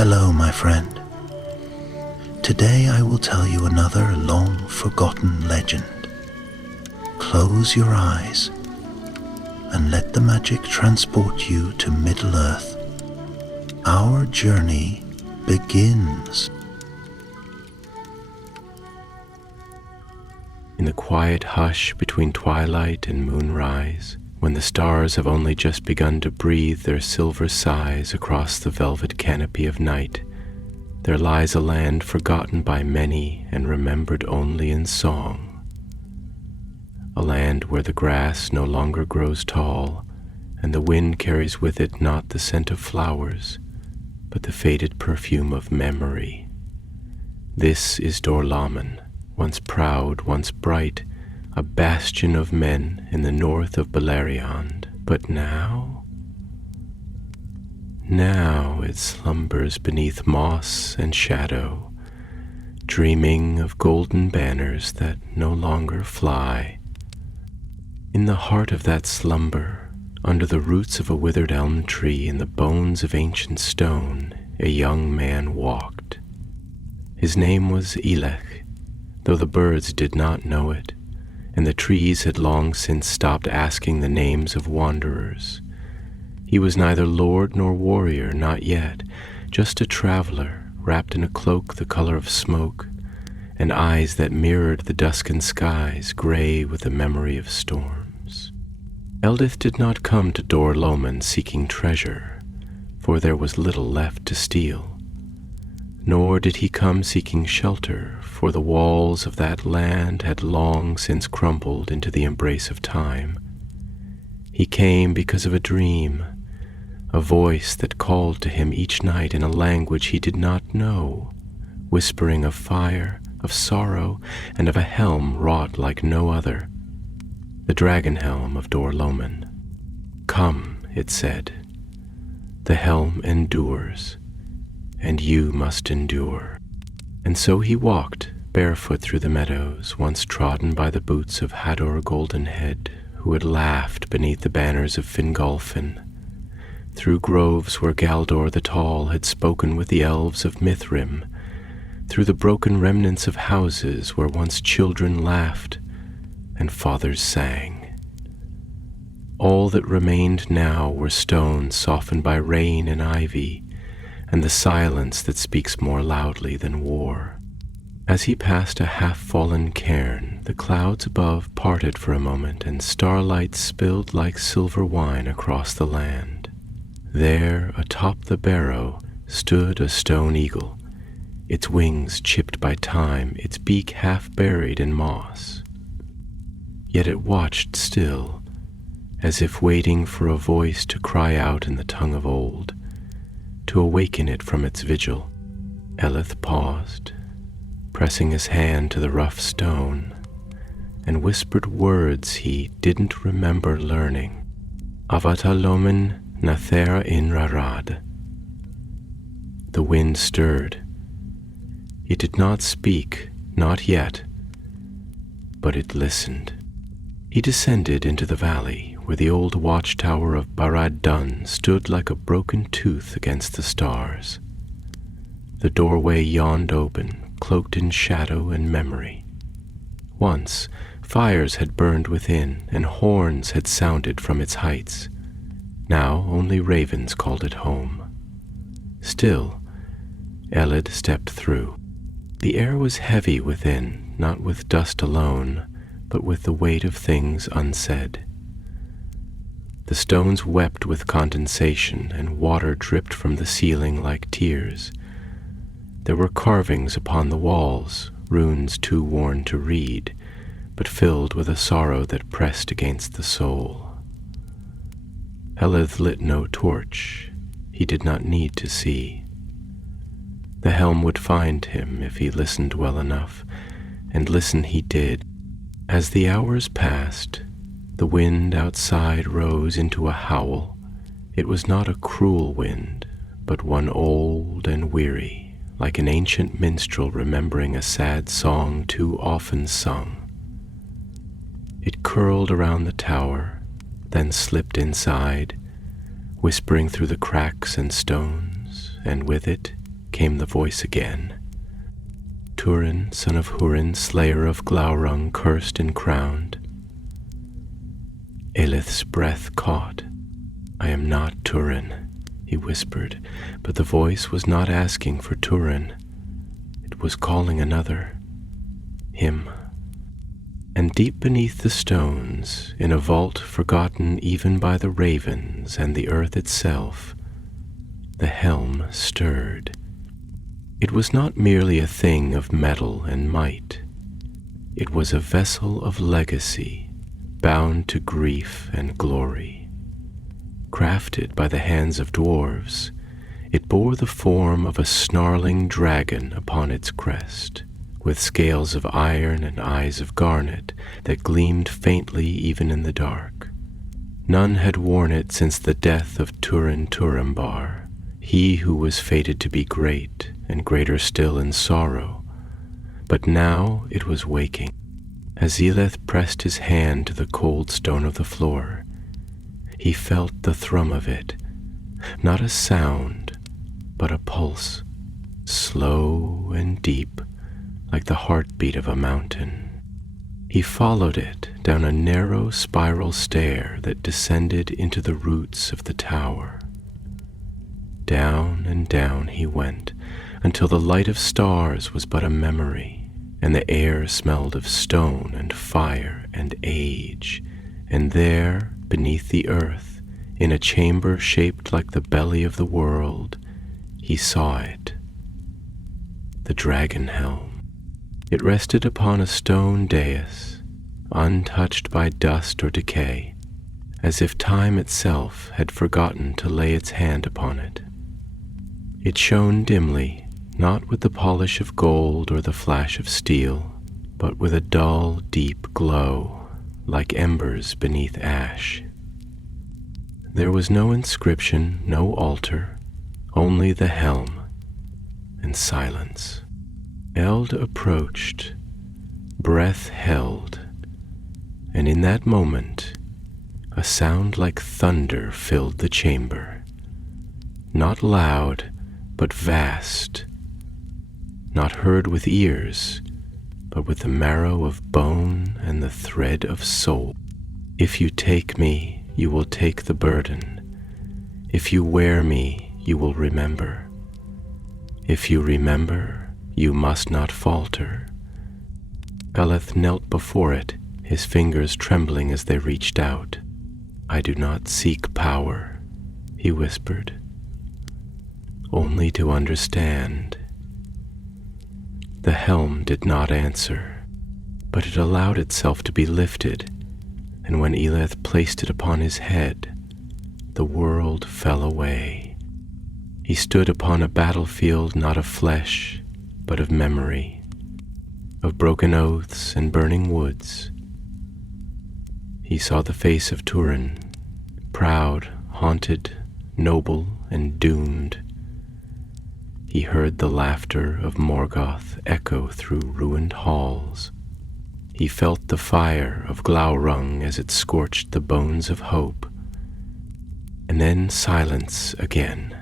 Hello, my friend. Today I will tell you another long-forgotten legend. Close your eyes and let the magic transport you to Middle-earth. Our journey begins. In the quiet hush between twilight and moonrise, when the stars have only just begun to breathe their silver sighs across the velvet canopy of night, there lies a land forgotten by many and remembered only in song. A land where the grass no longer grows tall, and the wind carries with it not the scent of flowers, but the faded perfume of memory. This is Dor-lomin, once proud, once bright, a bastion of men in the north of Beleriand. But now it slumbers beneath moss and shadow, dreaming of golden banners that no longer fly. In the heart of that slumber, under the roots of a withered elm tree in the bones of ancient stone, a young man walked. His name was Elech, though the birds did not know it, and the trees had long since stopped asking the names of wanderers. He was neither lord nor warrior, not yet, just a traveler wrapped in a cloak the color of smoke, and eyes that mirrored the duskened skies, gray with the memory of storms. Eldith did not come to Dor-lomin seeking treasure, for there was little left to steal. Nor did he come seeking shelter, for the walls of that land had long since crumbled into the embrace of time. He came because of a dream, a voice that called to him each night in a language he did not know, whispering of fire, of sorrow, and of a helm wrought like no other, the Dragon-helm of Dor-lomin. "Come," it said, "the helm endures, and you must endure." And so he walked barefoot through the meadows once trodden by the boots of Hador Goldenhead, who had laughed beneath the banners of Fingolfin, through groves where Galdor the Tall had spoken with the elves of Mithrim, through the broken remnants of houses where once children laughed and fathers sang. All that remained now were stones softened by rain and ivy, and the silence that speaks more loudly than war. As he passed a half-fallen cairn, the clouds above parted for a moment, and starlight spilled like silver wine across the land. There, atop the barrow, stood a stone eagle, its wings chipped by time, its beak half buried in moss. Yet it watched still, as if waiting for a voice to cry out in the tongue of old, to awaken it from its vigil. Eleth paused, pressing his hand to the rough stone, and whispered words he didn't remember learning. Avatalomin nathera in rarad. The wind stirred. It did not speak, not yet, but it listened. He descended into the valley, where the old watchtower of Barad Dun stood like a broken tooth against the stars. The doorway yawned open, cloaked in shadow and memory. Once, fires had burned within, and horns had sounded from its heights. Now only ravens called it home. Still, Eled stepped through. The air was heavy within, not with dust alone, but with the weight of things unsaid. The stones wept with condensation, and water dripped from the ceiling like tears. There were carvings upon the walls, runes too worn to read, but filled with a sorrow that pressed against the soul. Eleth lit no torch. He did not need to see. The helm would find him if he listened well enough, and listen he did. As the hours passed, the wind outside rose into a howl. It was not a cruel wind, but one old and weary, like an ancient minstrel remembering a sad song too often sung. It curled around the tower, then slipped inside, whispering through the cracks and stones, and with it, came the voice again. Turin, son of Hurin, slayer of Glaurung, cursed and crowned. Eilith's breath caught. I am not Turin, he whispered, but the voice was not asking for Turin. It was calling another, him. And deep beneath the stones, in a vault forgotten even by the ravens and the earth itself, the helm stirred. It was not merely a thing of metal and might. It was a vessel of legacy, bound to grief and glory. Crafted by the hands of dwarves, it bore the form of a snarling dragon upon its crest, with scales of iron and eyes of garnet that gleamed faintly even in the dark. None had worn it since the death of Turin Turambar, he who was fated to be great and greater still in sorrow. But now it was waking. As Eilith pressed his hand to the cold stone of the floor, he felt the thrum of it, not a sound, but a pulse, slow and deep, like the heartbeat of a mountain. He followed it down a narrow spiral stair that descended into the roots of the tower. Down and down he went, until the light of stars was but a memory, and the air smelled of stone and fire and age, and there, beneath the earth, in a chamber shaped like the belly of the world, he saw it. The Dragon-helm. It rested upon a stone dais, untouched by dust or decay, as if time itself had forgotten to lay its hand upon it. It shone dimly, not with the polish of gold or the flash of steel, but with a dull, deep glow, like embers beneath ash. There was no inscription, no altar, only the helm and silence. Eld approached, breath held, and in that moment, a sound like thunder filled the chamber. Not loud, but vast, not heard with ears, but with the marrow of bone and the thread of soul. If you take me, you will take the burden. If you wear me, you will remember. If you remember, you must not falter. Beleth knelt before it, his fingers trembling as they reached out. I do not seek power, he whispered, only to understand. The helm did not answer, but it allowed itself to be lifted, and when Eilith placed it upon his head, the world fell away. He stood upon a battlefield not of flesh, but of memory, of broken oaths and burning woods. He saw the face of Turin, proud, haunted, noble, and doomed. He heard the laughter of Morgoth echo through ruined halls. He felt the fire of Glaurung as it scorched the bones of hope. And then silence again.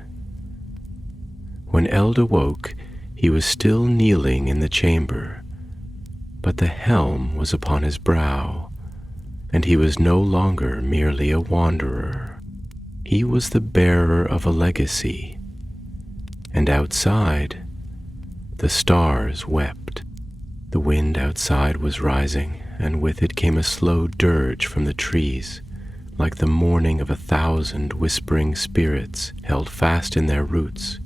When Eld awoke, he was still kneeling in the chamber, but the helm was upon his brow, and he was no longer merely a wanderer. He was the bearer of a legacy. And outside, the stars wept. The wind outside was rising, and with it came a slow dirge from the trees, like the mourning of 1,000 whispering spirits held fast in their roots,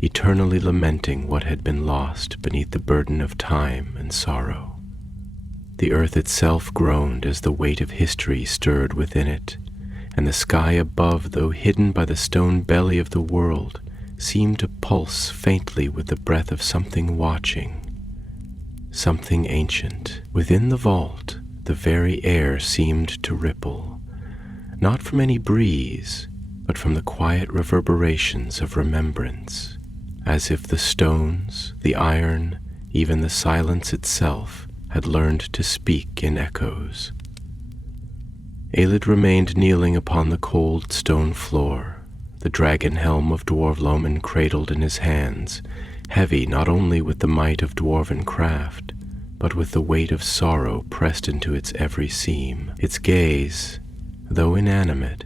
eternally lamenting what had been lost beneath the burden of time and sorrow. The earth itself groaned as the weight of history stirred within it, and the sky above, though hidden by the stone belly of the world, seemed to pulse faintly with the breath of something watching, something ancient. Within the vault, the very air seemed to ripple, not from any breeze, but from the quiet reverberations of remembrance, as if the stones, the iron, even the silence itself, had learned to speak in echoes. Eilid remained kneeling upon the cold stone floor, the dragon helm of Dor-lomin cradled in his hands, heavy not only with the might of dwarven craft, but with the weight of sorrow pressed into its every seam. Its gaze, though inanimate,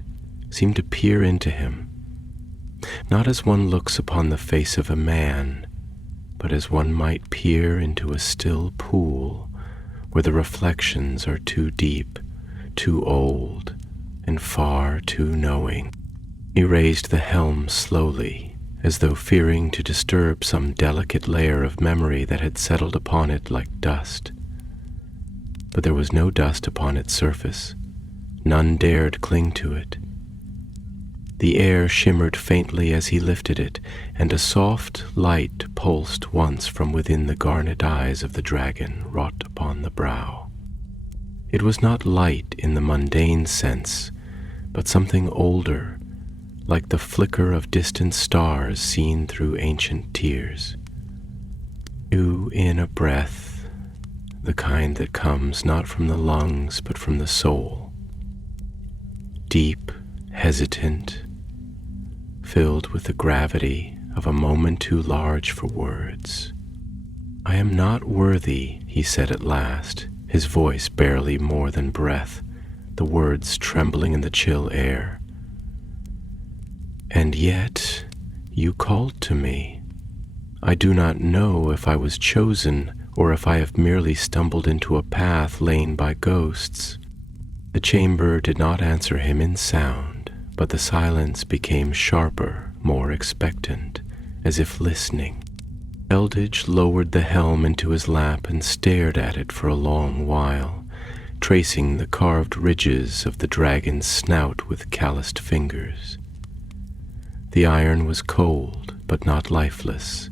seemed to peer into him, not as one looks upon the face of a man, but as one might peer into a still pool where the reflections are too deep, too old, and far too knowing. He raised the helm slowly, as though fearing to disturb some delicate layer of memory that had settled upon it like dust. But there was no dust upon its surface. None dared cling to it. The air shimmered faintly as he lifted it, and a soft light pulsed once from within the garnet eyes of the dragon wrought upon the brow. It was not light in the mundane sense, but something older, like the flicker of distant stars seen through ancient tears. Drew in a breath, the kind that comes not from the lungs but from the soul. Deep, hesitant, filled with the gravity of a moment too large for words. "I am not worthy," he said at last, his voice barely more than breath, the words trembling in the chill air. "And yet you called to me. I do not know if I was chosen or if I have merely stumbled into a path lain by ghosts." The chamber did not answer him in sound, but the silence became sharper, more expectant, as if listening. Eldridge lowered the helm into his lap and stared at it for a long while, tracing the carved ridges of the dragon's snout with calloused fingers. The iron was cold, but not lifeless.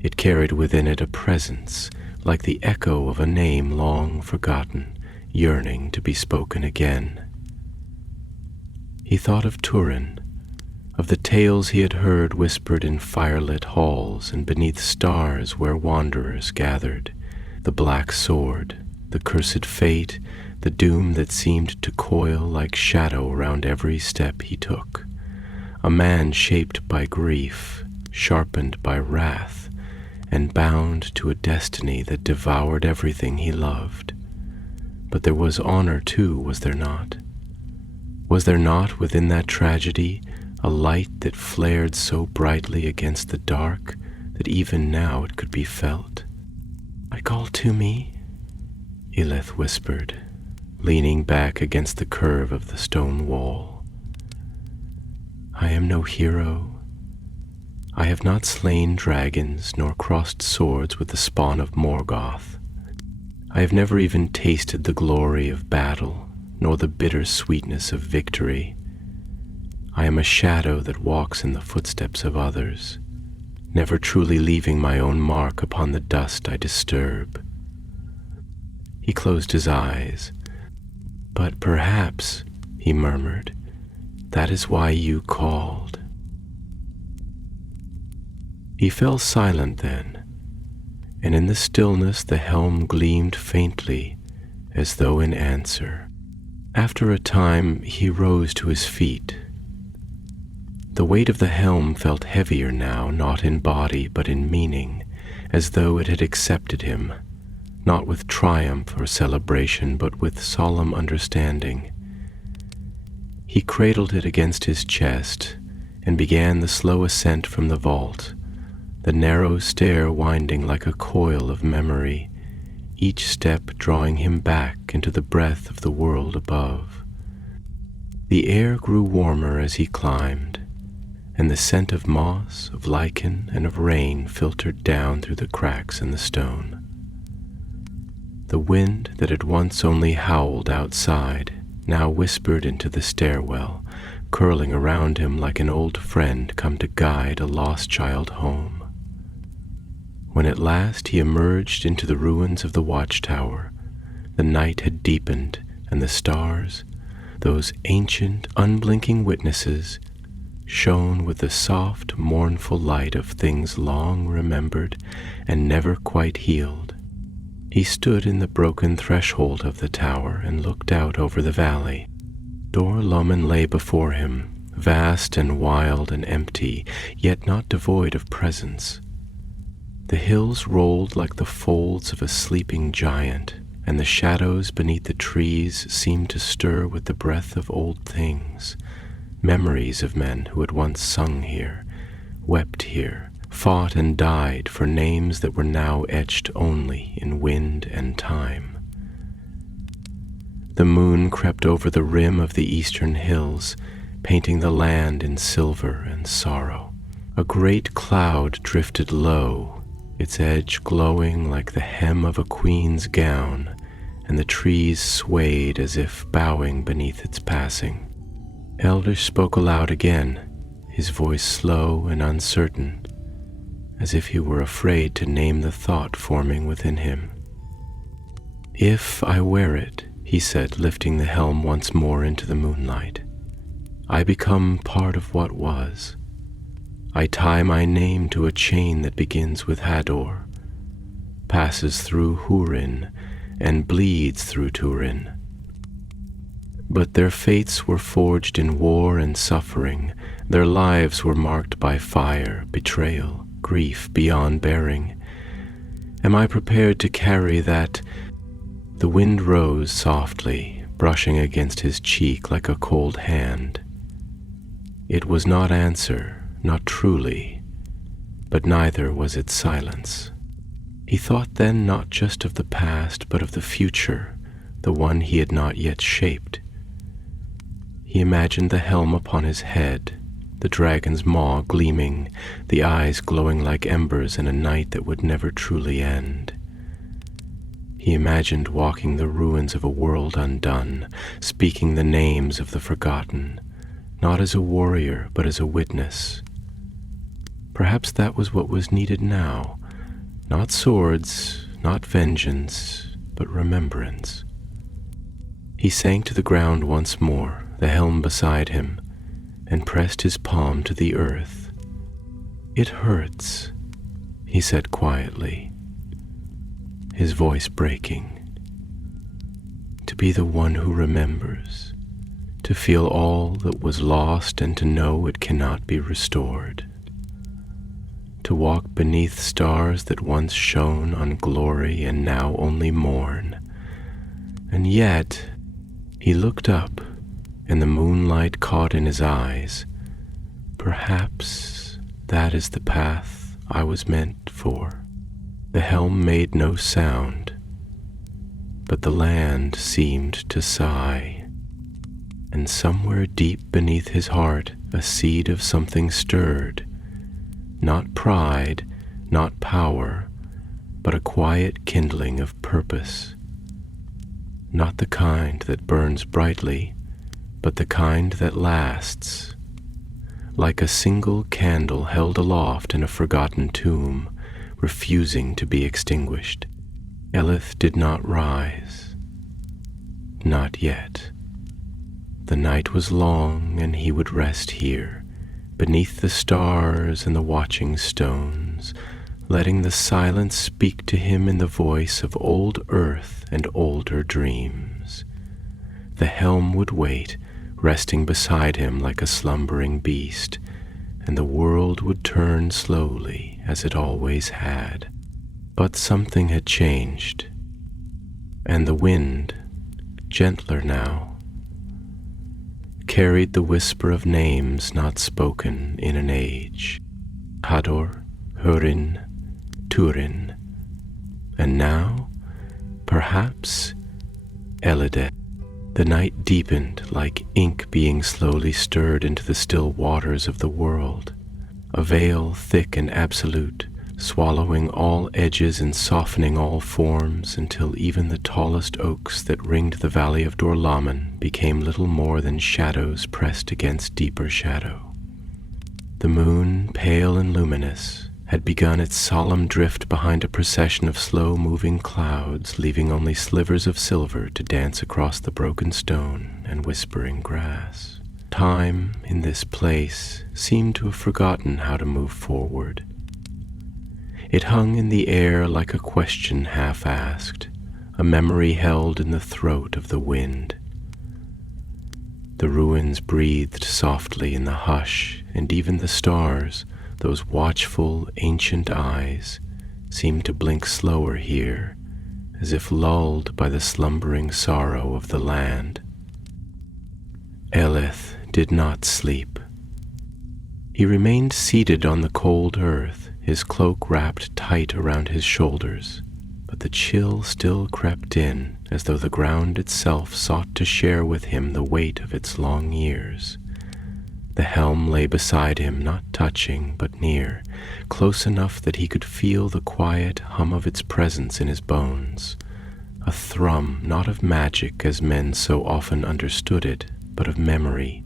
It carried within it a presence, like the echo of a name long forgotten, yearning to be spoken again. He thought of Turin, of the tales he had heard whispered in firelit halls and beneath stars where wanderers gathered, the black sword, the cursed fate, the doom that seemed to coil like shadow around every step he took. A man shaped by grief, sharpened by wrath, and bound to a destiny that devoured everything he loved. But there was honor too, was there not? Was there not within that tragedy a light that flared so brightly against the dark that even now it could be felt? "I call to me," Eleth whispered, leaning back against the curve of the stone wall. "I am no hero. I have not slain dragons nor crossed swords with the spawn of Morgoth. I have never even tasted the glory of battle, nor the bitter sweetness of victory. I am a shadow that walks in the footsteps of others, never truly leaving my own mark upon the dust I disturb." He closed his eyes. "But perhaps," he murmured, "that is why you called." He fell silent then, and in the stillness the helm gleamed faintly as though in answer. After a time he rose to his feet. The weight of the helm felt heavier now, not in body but in meaning, as though it had accepted him, not with triumph or celebration but with solemn understanding. He cradled it against his chest and began the slow ascent from the vault, the narrow stair winding like a coil of memory, each step drawing him back into the breath of the world above. The air grew warmer as he climbed, and the scent of moss, of lichen, and of rain filtered down through the cracks in the stone. The wind that had once only howled outside now whispered into the stairwell, curling around him like an old friend come to guide a lost child home. When at last he emerged into the ruins of the watchtower, the night had deepened, and the stars, those ancient, unblinking witnesses, shone with the soft, mournful light of things long remembered and never quite healed. He stood in the broken threshold of the tower and looked out over the valley. Dor-lomin lay before him, vast and wild and empty, yet not devoid of presence. The hills rolled like the folds of a sleeping giant, and the shadows beneath the trees seemed to stir with the breath of old things, memories of men who had once sung here, wept here, fought and died for names that were now etched only in wind and time. The moon crept over the rim of the eastern hills, painting the land in silver and sorrow. A great cloud drifted low, its edge glowing like the hem of a queen's gown, and the trees swayed as if bowing beneath its passing. Elders spoke aloud again, his voice slow and uncertain, as if he were afraid to name the thought forming within him. "If I wear it," he said, lifting the helm once more into the moonlight, "I become part of what was. I tie my name to a chain that begins with Hador, passes through Húrin, and bleeds through Túrin. But their fates were forged in war and suffering. Their lives were marked by fire, betrayal, grief beyond bearing. Am I prepared to carry that?" The wind rose softly, brushing against his cheek like a cold hand. It was not answer, not truly, but neither was it silence. He thought then not just of the past, but of the future, the one he had not yet shaped. He imagined the helm upon his head, the dragon's maw gleaming, the eyes glowing like embers in a night that would never truly end. He imagined walking the ruins of a world undone, speaking the names of the forgotten, not as a warrior, but as a witness. Perhaps that was what was needed now. Not swords, not vengeance, but remembrance. He sank to the ground once more, the helm beside him, and pressed his palm to the earth. "It hurts," he said quietly, his voice breaking. "To be the one who remembers, to feel all that was lost and to know it cannot be restored. To walk beneath stars that once shone on glory and now only mourn. And yet," he looked up, and the moonlight caught in his eyes, "perhaps that is the path I was meant for." The helm made no sound, but the land seemed to sigh, and somewhere deep beneath his heart a seed of something stirred. Not pride, not power, but a quiet kindling of purpose. Not the kind that burns brightly, but the kind that lasts. Like a single candle held aloft in a forgotten tomb, refusing to be extinguished. Elith did not rise. Not yet. The night was long, and he would rest here, beneath the stars and the watching stones, letting the silence speak to him in the voice of old earth and older dreams. The helm would wait, resting beside him like a slumbering beast, and the world would turn slowly as it always had. But something had changed, and the wind, gentler now, carried the whisper of names not spoken in an age. Hador, Húrin, Túrin, and now, perhaps, Elideh. The night deepened like ink being slowly stirred into the still waters of the world, a veil thick and absolute, swallowing all edges and softening all forms until even the tallest oaks that ringed the valley of Dor-lomin became little more than shadows pressed against deeper shadow. The moon, pale and luminous, had begun its solemn drift behind a procession of slow-moving clouds, leaving only slivers of silver to dance across the broken stone and whispering grass. Time, in this place, seemed to have forgotten how to move forward. It hung in the air like a question half-asked, a memory held in the throat of the wind. The ruins breathed softly in the hush, and even the stars, those watchful, ancient eyes, seemed to blink slower here, as if lulled by the slumbering sorrow of the land. Eleth did not sleep. He remained seated on the cold earth, his cloak wrapped tight around his shoulders, but the chill still crept in, as though the ground itself sought to share with him the weight of its long years. The helm lay beside him, not touching, but near, close enough that he could feel the quiet hum of its presence in his bones, a thrum not of magic as men so often understood it, but of memory,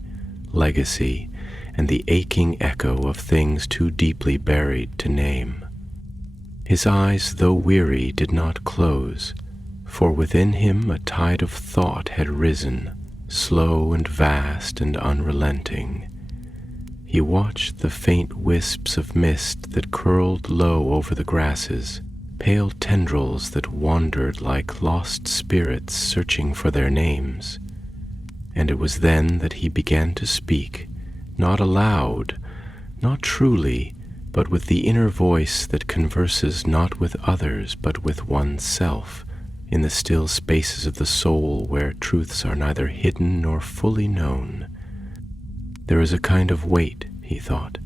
legacy, and the aching echo of things too deeply buried to name. His eyes, though weary, did not close, for within him a tide of thought had risen, slow and vast and unrelenting. He watched the faint wisps of mist that curled low over the grasses, pale tendrils that wandered like lost spirits searching for their names. And it was then that he began to speak, not aloud, not truly, but with the inner voice that converses not with others but with oneself, in the still spaces of the soul where truths are neither hidden nor fully known. There is a kind of weight, he thought,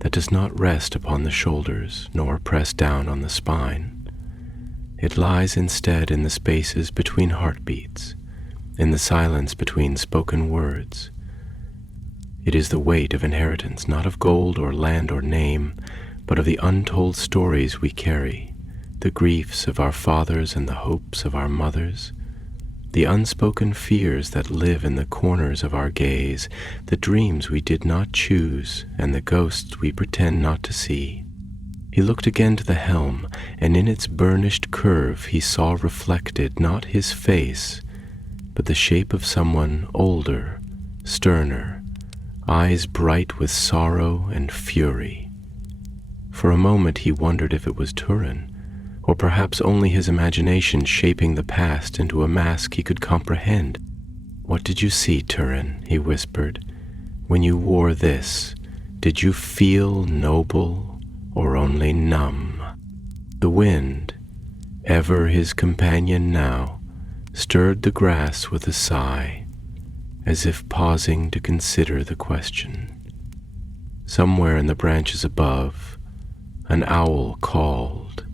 that does not rest upon the shoulders nor press down on the spine. It lies instead in the spaces between heartbeats, in the silence between spoken words. It is the weight of inheritance, not of gold or land or name, but of the untold stories we carry, the griefs of our fathers and the hopes of our mothers, the unspoken fears that live in the corners of our gaze, the dreams we did not choose, and the ghosts we pretend not to see. He looked again to the helm, and in its burnished curve he saw reflected not his face, but the shape of someone older, sterner, eyes bright with sorrow and fury. For a moment he wondered if it was Turin, or perhaps only his imagination shaping the past into a mask he could comprehend. "What did you see, Turin?" he whispered. "When you wore this, did you feel noble or only numb?" The wind, ever his companion now, stirred the grass with a sigh, as if pausing to consider the question. Somewhere in the branches above, an owl called,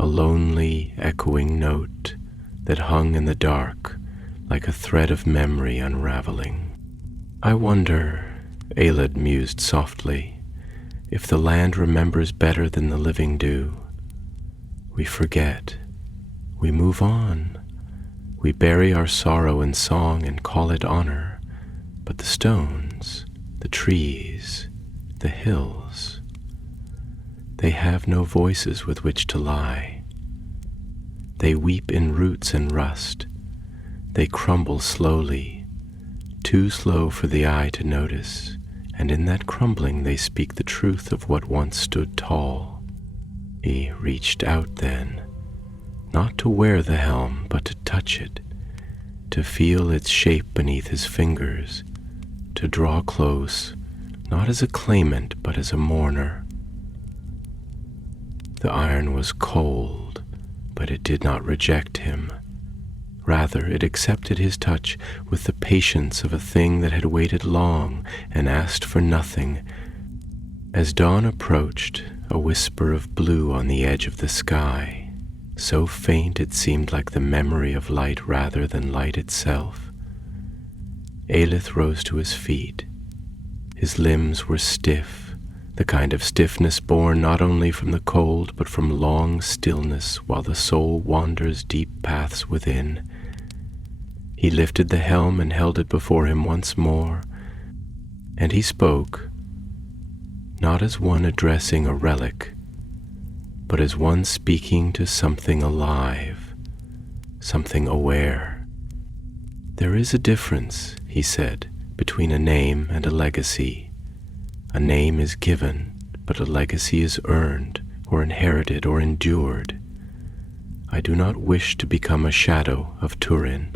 a lonely, echoing note that hung in the dark like a thread of memory unraveling. "I wonder," Eilid mused softly, "if the land remembers better than the living do. We forget. We move on. We bury our sorrow in song and call it honor. But the stones, the trees, the hills, they have no voices with which to lie. They weep in roots and rust. They crumble slowly, too slow for the eye to notice, and in that crumbling they speak the truth of what once stood tall." He reached out then, not to wear the helm, but to touch it, to feel its shape beneath his fingers, to draw close, not as a claimant, but as a mourner. The iron was cold, but it did not reject him. Rather, it accepted his touch with the patience of a thing that had waited long and asked for nothing. As dawn approached, a whisper of blue on the edge of the sky, so faint it seemed like the memory of light rather than light itself. Eilith rose to his feet. His limbs were stiff, the kind of stiffness born not only from the cold but from long stillness while the soul wanders deep paths within. He lifted the helm and held it before him once more, and he spoke, not as one addressing a relic, but as one speaking to something alive, something aware. "There is a difference," he said, "between a name and a legacy. A name is given, but a legacy is earned, or inherited, or endured. I do not wish to become a shadow of Turin.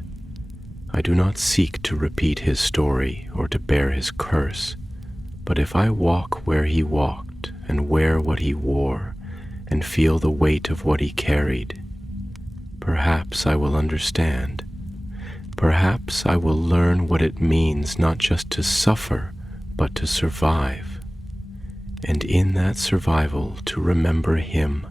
I do not seek to repeat his story or to bear his curse, but if I walk where he walked and wear what he wore, and feel the weight of what he carried. Perhaps I will understand. Perhaps I will learn what it means not just to suffer, but to survive. And in that survival to remember him,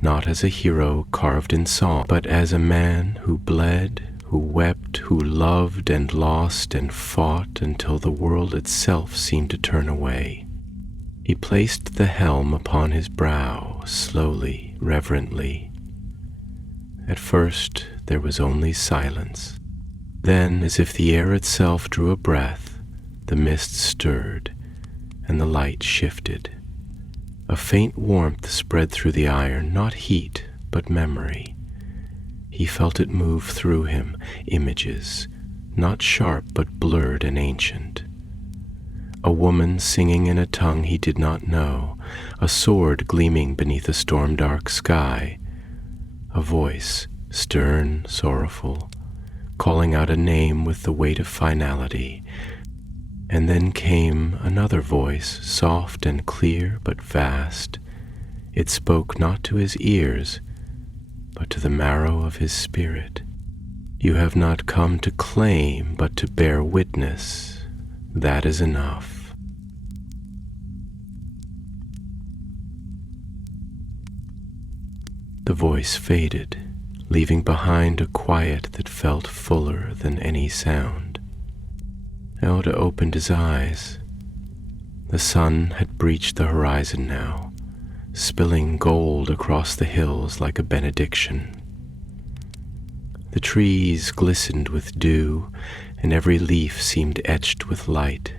not as a hero carved in song, but as a man who bled, who wept, who loved and lost and fought until the world itself seemed to turn away. He placed the helm upon his brow, slowly, reverently. At first there was only silence. Then, as if the air itself drew a breath, the mist stirred, and the light shifted. A faint warmth spread through the iron, not heat, but memory. He felt it move through him, images, not sharp but blurred and ancient. A woman singing in a tongue he did not know, a sword gleaming beneath a storm-dark sky, a voice, stern, sorrowful, calling out a name with the weight of finality. And then came another voice, soft and clear but vast. It spoke not to his ears, but to the marrow of his spirit. You have not come to claim, but to bear witness. That is enough. The voice faded, leaving behind a quiet that felt fuller than any sound. Elda opened his eyes. The sun had breached the horizon now, spilling gold across the hills like a benediction. The trees glistened with dew, and every leaf seemed etched with light.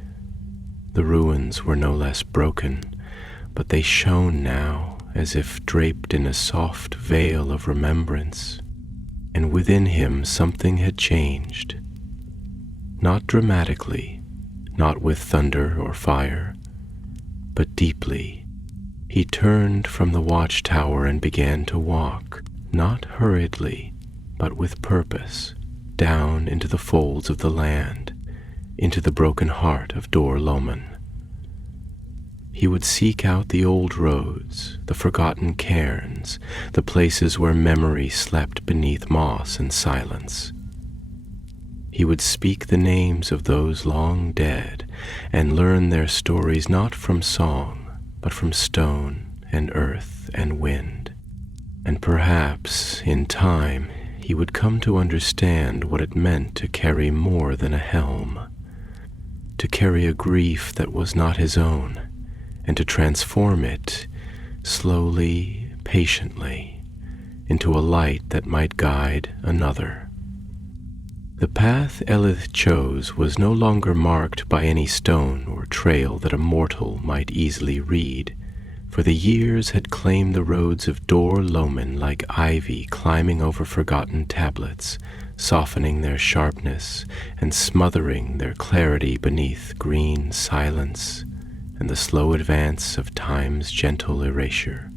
The ruins were no less broken, but they shone now as if draped in a soft veil of remembrance, and within him something had changed. Not dramatically, not with thunder or fire, but deeply. He turned from the watchtower and began to walk, not hurriedly, but with purpose, down into the folds of the land, into the broken heart of Dor-lomin. He would seek out the old roads, the forgotten cairns, the places where memory slept beneath moss and silence. He would speak the names of those long dead and learn their stories not from song, but from stone and earth and wind. And perhaps, in time, he would come to understand what it meant to carry more than a helm, to carry a grief that was not his own, and to transform it, slowly, patiently, into a light that might guide another. The path Elith chose was no longer marked by any stone or trail that a mortal might easily read, for the years had claimed the roads of Dor-lomin like ivy climbing over forgotten tablets, softening their sharpness and smothering their clarity beneath green silence and the slow advance of time's gentle erasure.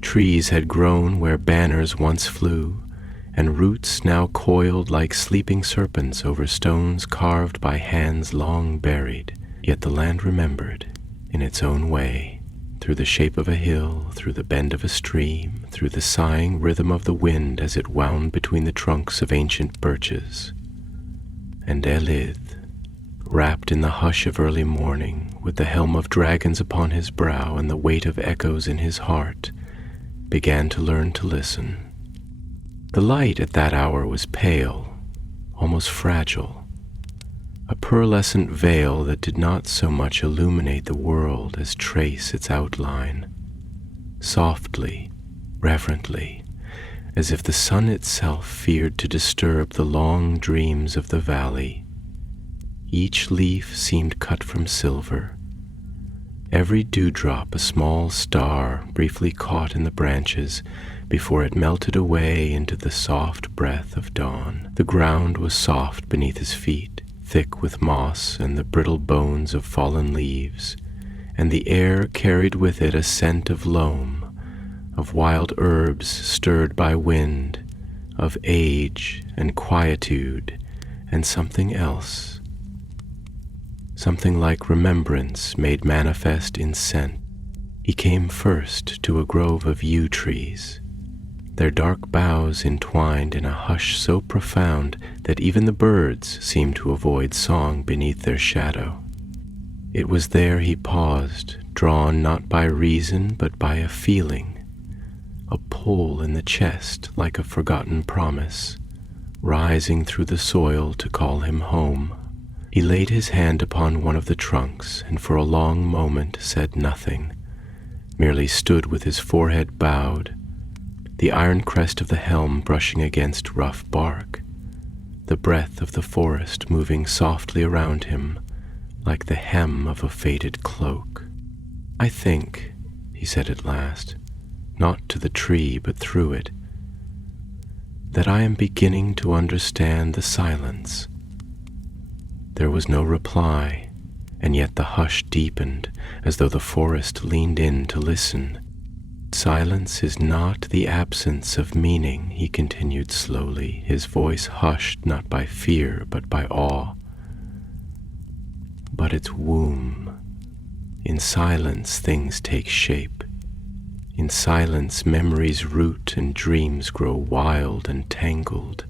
Trees had grown where banners once flew, and roots now coiled like sleeping serpents over stones carved by hands long buried. Yet the land remembered, in its own way, through the shape of a hill, through the bend of a stream, through the sighing rhythm of the wind as it wound between the trunks of ancient birches. And Elith, wrapped in the hush of early morning, with the helm of dragons upon his brow and the weight of echoes in his heart, began to learn to listen. The light at that hour was pale, almost fragile, a pearlescent veil that did not so much illuminate the world as trace its outline, softly, reverently, as if the sun itself feared to disturb the long dreams of the valley. Each leaf seemed cut from silver, every dewdrop a small star briefly caught in the branches before it melted away into the soft breath of dawn. The ground was soft beneath his feet, thick with moss and the brittle bones of fallen leaves, and the air carried with it a scent of loam, of wild herbs stirred by wind, of age and quietude, and something else, something like remembrance made manifest in scent. He came first to a grove of yew trees, their dark boughs entwined in a hush so profound that even the birds seemed to avoid song beneath their shadow. It was there he paused, drawn not by reason but by a feeling, a pull in the chest like a forgotten promise, rising through the soil to call him home. He laid his hand upon one of the trunks and for a long moment said nothing, merely stood with his forehead bowed, the iron crest of the helm brushing against rough bark, the breath of the forest moving softly around him like the hem of a faded cloak. "I think," he said at last, not to the tree but through it, "that I am beginning to understand the silence." There was no reply, and yet the hush deepened as though the forest leaned in to listen. "Silence is not the absence of meaning," he continued slowly, his voice hushed not by fear but by awe, "but its womb. In silence things take shape. In silence memories root and dreams grow wild and tangled,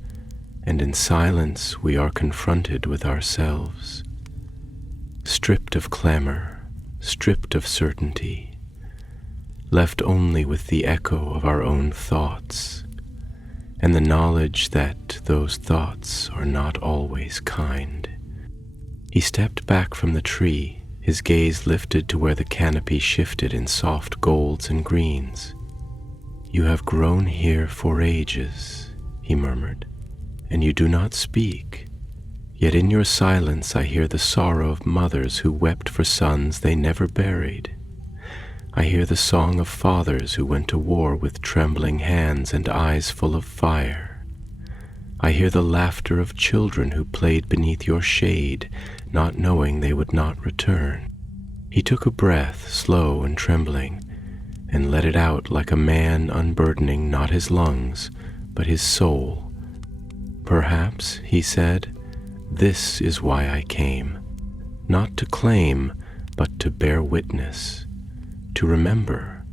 and in silence we are confronted with ourselves, stripped of clamor, stripped of certainty, left only with the echo of our own thoughts, and the knowledge that those thoughts are not always kind." He stepped back from the tree, his gaze lifted to where the canopy shifted in soft golds and greens. "You have grown here for ages," he murmured, "and you do not speak. Yet in your silence I hear the sorrow of mothers who wept for sons they never buried. I hear the song of fathers who went to war with trembling hands and eyes full of fire. I hear the laughter of children who played beneath your shade, not knowing they would not return." He took a breath, slow and trembling, and let it out like a man unburdening not his lungs, but his soul. "Perhaps," he said, "this is why I came, not to claim, but to bear witness, to remember,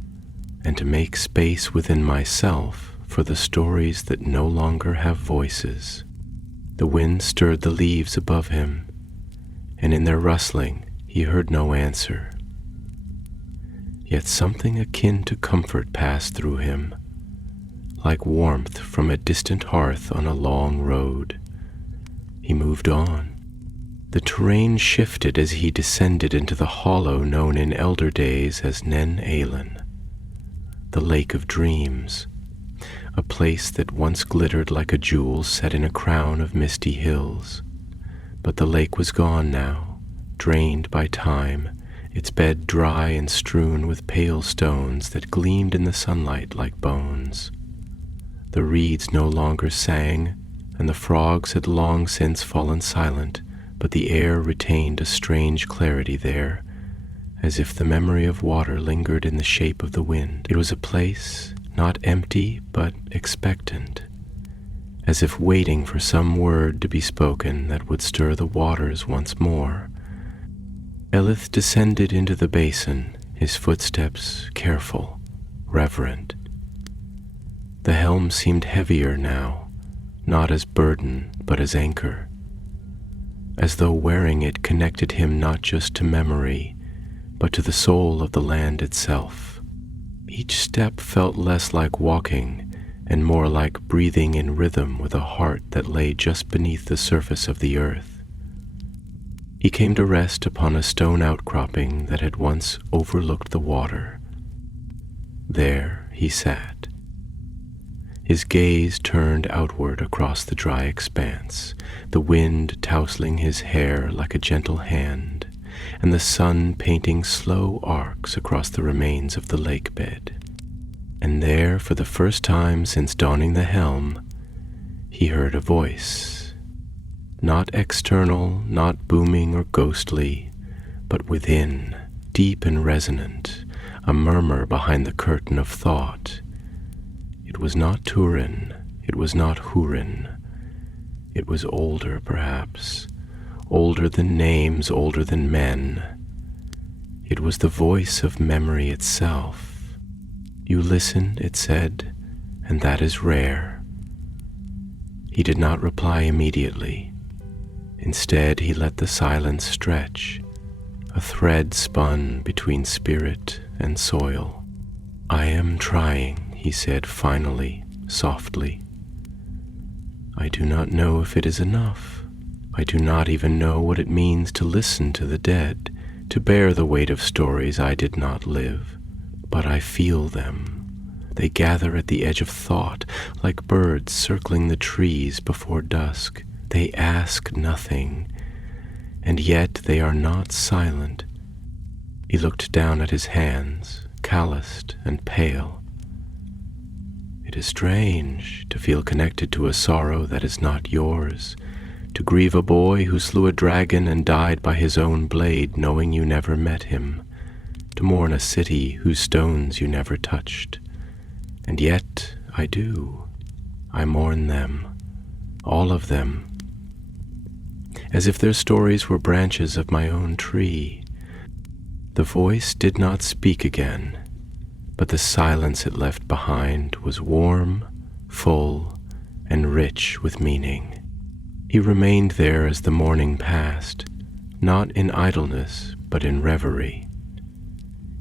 and to make space within myself for the stories that no longer have voices." The wind stirred the leaves above him, and in their rustling he heard no answer. Yet something akin to comfort passed through him, like warmth from a distant hearth on a long road. He moved on. The terrain shifted as he descended into the hollow known in elder days as Nen Ailen, the Lake of Dreams, a place that once glittered like a jewel set in a crown of misty hills. But the lake was gone now, drained by time, its bed dry and strewn with pale stones that gleamed in the sunlight like bones. The reeds no longer sang, and the frogs had long since fallen silent, but the air retained a strange clarity there, as if the memory of water lingered in the shape of the wind. It was a place not empty but expectant, as if waiting for some word to be spoken that would stir the waters once more. Elith descended into the basin, his footsteps careful, reverent. The helm seemed heavier now, not as burden but as anchor, as though wearing it connected him not just to memory, but to the soul of the land itself. Each step felt less like walking and more like breathing in rhythm with a heart that lay just beneath the surface of the earth. He came to rest upon a stone outcropping that had once overlooked the water. There he sat, his gaze turned outward across the dry expanse, the wind tousling his hair like a gentle hand, and the sun painting slow arcs across the remains of the lake bed. And there, for the first time since donning the helm, he heard a voice, not external, not booming or ghostly, but within, deep and resonant, a murmur behind the curtain of thought. It was not Turin, it was not Hurin. It was older, perhaps, older than names, older than men. It was the voice of memory itself. "You listen," it said, "and that is rare." He did not reply immediately. Instead, he let the silence stretch, a thread spun between spirit and soil. "I am trying," he said finally, softly. "I do not know if it is enough. I do not even know what it means to listen to the dead, to bear the weight of stories I did not live. But I feel them. They gather at the edge of thought, like birds circling the trees before dusk. They ask nothing, and yet they are not silent." He looked down at his hands, calloused and pale. "It is strange to feel connected to a sorrow that is not yours, to grieve a boy who slew a dragon and died by his own blade, knowing you never met him, to mourn a city whose stones you never touched. And yet I do. I mourn them, all of them, as if their stories were branches of my own tree." The voice did not speak again, but the silence it left behind was warm, full, and rich with meaning. He remained there as the morning passed, not in idleness, but in reverie.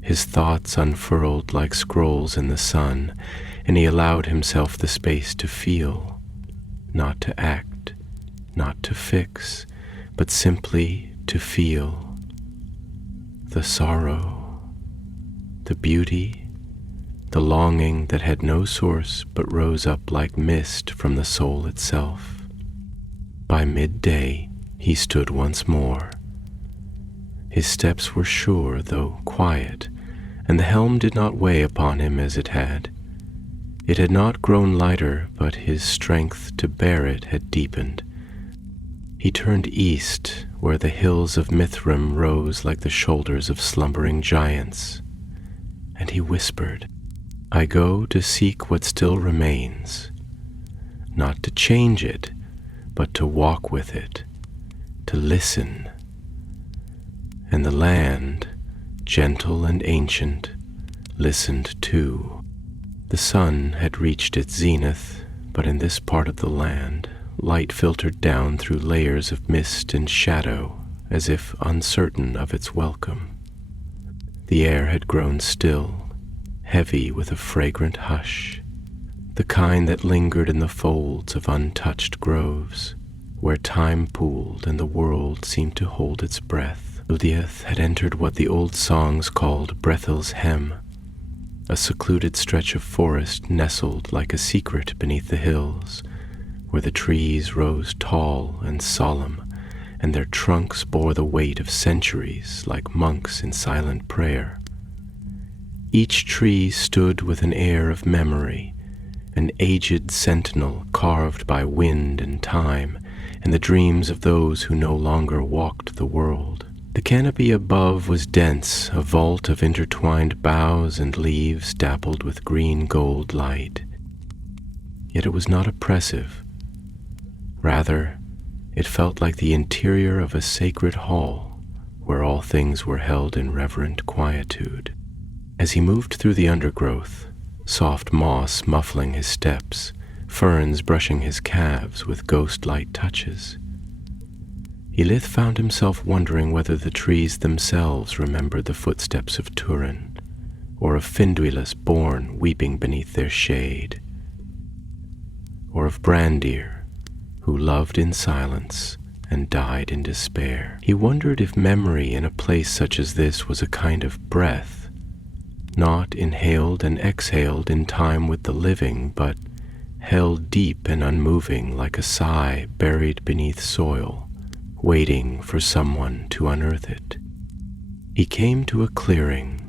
His thoughts unfurled like scrolls in the sun, and he allowed himself the space to feel, not to act, not to fix, but simply to feel. The sorrow, the beauty, the longing that had no source but rose up like mist from the soul itself. By midday, he stood once more. His steps were sure, though quiet, and the helm did not weigh upon him as it had. It had not grown lighter, but his strength to bear it had deepened. He turned east, where the hills of Mithrim rose like the shoulders of slumbering giants, and he whispered, "I go to seek what still remains, not to change it, but to walk with it, to listen." And the land, gentle and ancient, listened too. The sun had reached its zenith, but in this part of the land, light filtered down through layers of mist and shadow, as if uncertain of its welcome. The air had grown still, heavy with a fragrant hush, the kind that lingered in the folds of untouched groves, where time pooled and the world seemed to hold its breath. Uliath had entered what the old songs called Brethel's Hem, a secluded stretch of forest nestled like a secret beneath the hills, where the trees rose tall and solemn, and their trunks bore the weight of centuries like monks in silent prayer. Each tree stood with an air of memory, an aged sentinel carved by wind and time, and the dreams of those who no longer walked the world. The canopy above was dense, a vault of intertwined boughs and leaves dappled with green gold light. Yet it was not oppressive. Rather, it felt like the interior of a sacred hall, where all things were held in reverent quietude. As he moved through the undergrowth, soft moss muffling his steps, ferns brushing his calves with ghost-light touches, Elith found himself wondering whether the trees themselves remembered the footsteps of Turin, or of Finduilas born weeping beneath their shade, or of Brandir, who loved in silence and died in despair. He wondered if memory in a place such as this was a kind of breath, not inhaled and exhaled in time with the living, but held deep and unmoving like a sigh buried beneath soil, waiting for someone to unearth it. He came to a clearing,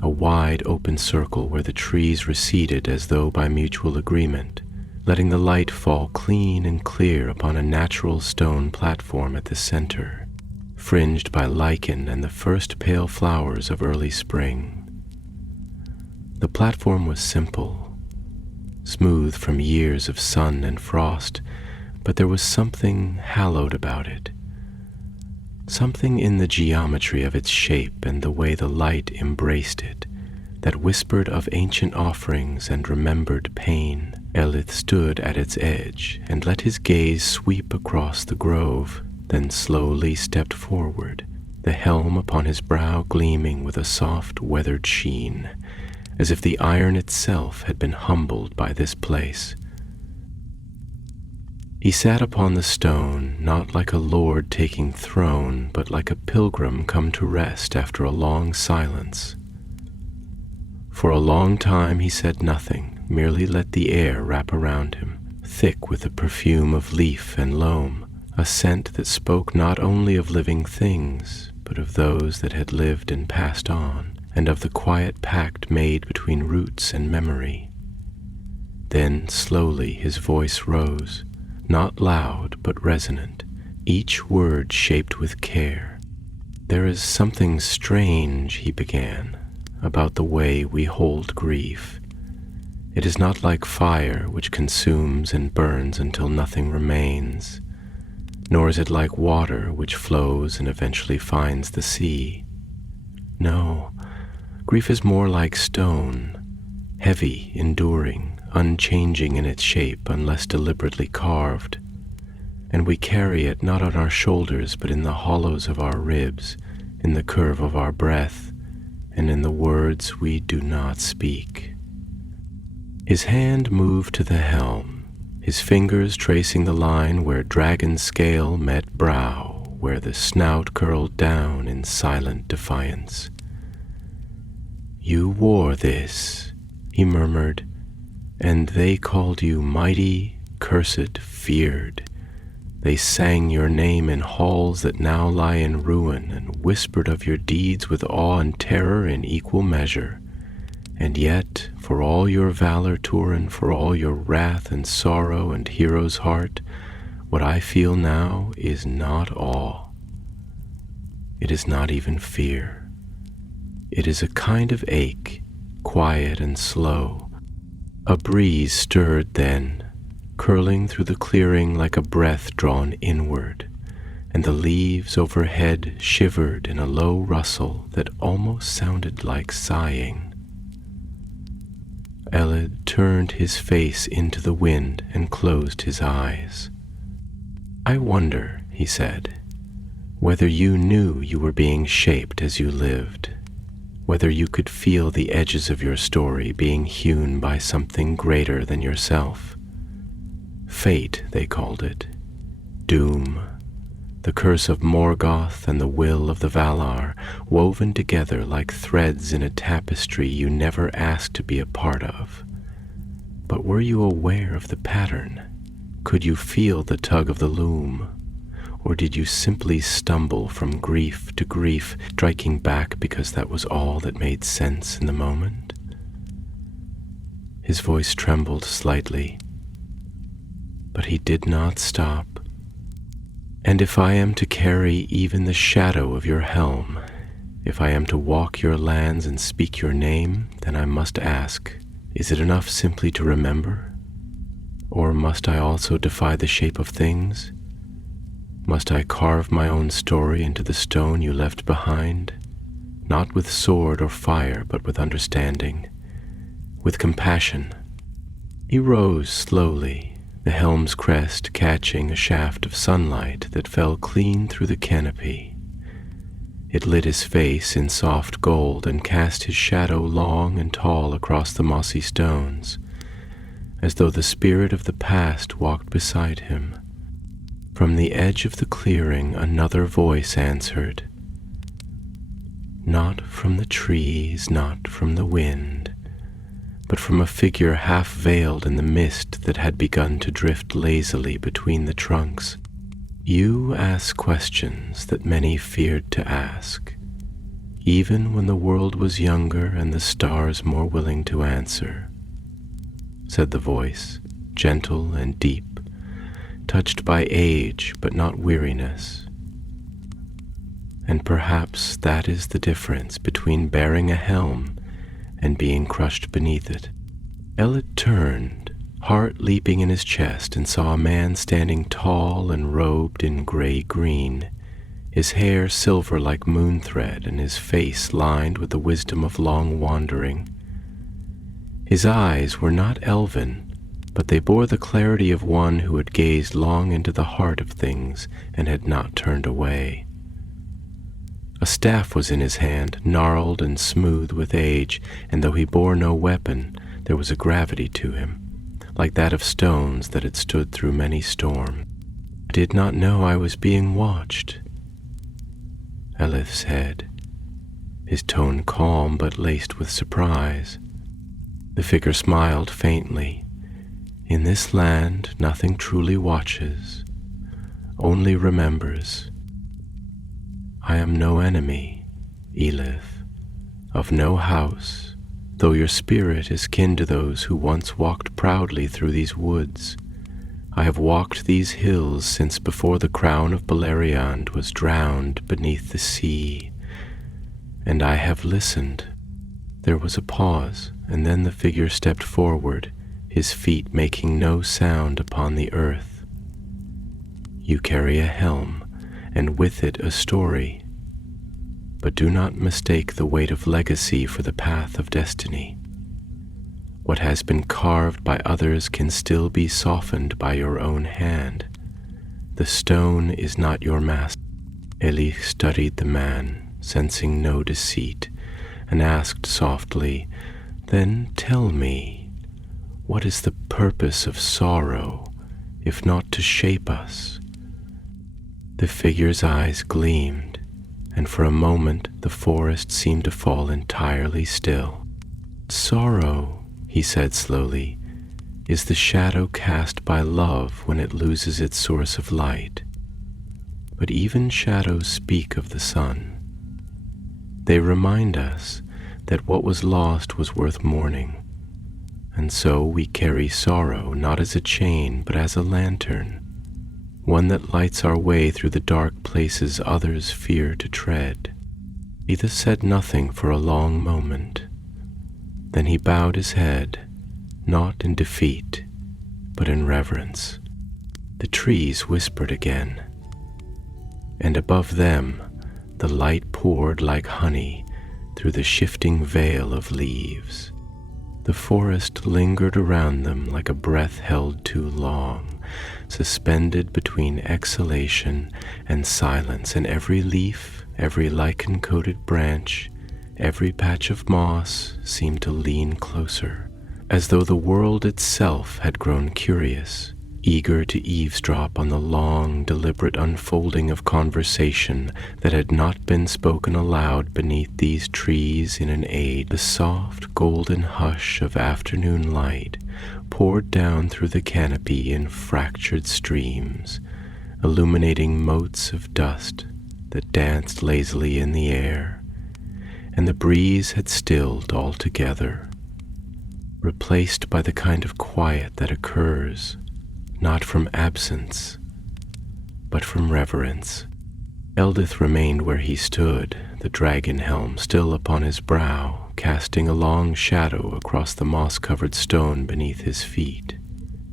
a wide open circle where the trees receded as though by mutual agreement, letting the light fall clean and clear upon a natural stone platform at the center, fringed by lichen and the first pale flowers of early spring. The platform was simple, smooth from years of sun and frost, but there was something hallowed about it, something in the geometry of its shape and the way the light embraced it that whispered of ancient offerings and remembered pain. Elith stood at its edge and let his gaze sweep across the grove, then slowly stepped forward, the helm upon his brow gleaming with a soft weathered sheen, as if the iron itself had been humbled by this place. He sat upon the stone, not like a lord taking throne, but like a pilgrim come to rest after a long silence. For a long time he said nothing, merely let the air wrap around him, thick with the perfume of leaf and loam, a scent that spoke not only of living things, but of those that had lived and passed on, and of the quiet pact made between roots and memory. Then slowly his voice rose, not loud but resonant, each word shaped with care. "There is something strange," he began, "about the way we hold grief. It is not like fire which consumes and burns until nothing remains, nor is it like water which flows and eventually finds the sea. No, grief is more like stone, heavy, enduring, unchanging in its shape unless deliberately carved, and we carry it not on our shoulders but in the hollows of our ribs, in the curve of our breath, and in the words we do not speak." His hand moved to the helm, his fingers tracing the line where dragon scale met brow, where the snout curled down in silent defiance. "You wore this," he murmured, "and they called you mighty, cursed, feared. They sang your name in halls that now lie in ruin and whispered of your deeds with awe and terror in equal measure. And yet, for all your valor, Turin, for all your wrath and sorrow and hero's heart, what I feel now is not awe. It is not even fear. It is a kind of ache, quiet and slow. A breeze stirred then, curling through the clearing like a breath drawn inward, and the leaves overhead shivered in a low rustle that almost sounded like sighing. Elid turned his face into the wind and closed his eyes. "I wonder," he said, "whether you knew you were being shaped as you lived, whether you could feel the edges of your story being hewn by something greater than yourself. Fate, they called it. Doom. The curse of Morgoth and the will of the Valar, woven together like threads in a tapestry you never asked to be a part of. But were you aware of the pattern? Could you feel the tug of the loom? Or did you simply stumble from grief to grief, striking back because that was all that made sense in the moment?" His voice trembled slightly, but he did not stop. "And if I am to carry even the shadow of your helm, if I am to walk your lands and speak your name, then I must ask, is it enough simply to remember? Or must I also defy the shape of things? Must I carve my own story into the stone you left behind, not with sword or fire, but with understanding, with compassion?" He rose slowly, the helm's crest catching a shaft of sunlight that fell clean through the canopy. It lit his face in soft gold and cast his shadow long and tall across the mossy stones, as though the spirit of the past walked beside him. From the edge of the clearing another voice answered, not from the trees, not from the wind, but from a figure half veiled in the mist that had begun to drift lazily between the trunks. "You ask questions that many feared to ask, even when the world was younger and the stars more willing to answer," said the voice, gentle and deep, touched by age but not weariness. "And perhaps that is the difference between bearing a helm and being crushed beneath it." Elid turned, heart leaping in his chest, and saw a man standing tall and robed in gray-green, his hair silver like moon thread and his face lined with the wisdom of long wandering. His eyes were not elven, but they bore the clarity of one who had gazed long into the heart of things and had not turned away. A staff was in his hand, gnarled and smooth with age, and though he bore no weapon, there was a gravity to him, like that of stones that had stood through many storms. "I did not know I was being watched," Elith said, his tone calm but laced with surprise. The figure smiled faintly. "In this land, nothing truly watches, only remembers. I am no enemy, Elith, of no house, though your spirit is kin to those who once walked proudly through these woods. I have walked these hills since before the crown of Beleriand was drowned beneath the sea, and I have listened." There was a pause, and then the figure stepped forward, his feet making no sound upon the earth. "You carry a helm, and with it a story. But do not mistake the weight of legacy for the path of destiny. What has been carved by others can still be softened by your own hand. The stone is not your master." Elith studied the man, sensing no deceit, and asked softly, "Then tell me, what is the purpose of sorrow, if not to shape us?" The figure's eyes gleamed, and for a moment the forest seemed to fall entirely still. "Sorrow," he said slowly, "is the shadow cast by love when it loses its source of light. But even shadows speak of the sun. They remind us that what was lost was worth mourning, and so we carry sorrow not as a chain but as a lantern, one that lights our way through the dark places others fear to tread." Edith said nothing for a long moment. Then he bowed his head, not in defeat, but in reverence. The trees whispered again, and above them the light poured like honey through the shifting veil of leaves. The forest lingered around them like a breath held too long, suspended between exhalation and silence, and every leaf, every lichen-coated branch, every patch of moss seemed to lean closer, as though the world itself had grown curious, eager to eavesdrop on the long, deliberate unfolding of conversation that had not been spoken aloud beneath these trees in an age. The soft, golden hush of afternoon light poured down through the canopy in fractured streams, illuminating motes of dust that danced lazily in the air, and the breeze had stilled altogether, replaced by the kind of quiet that occurs not from absence, but from reverence. Eldith remained where he stood, the dragon-helm still upon his brow, casting a long shadow across the moss-covered stone beneath his feet,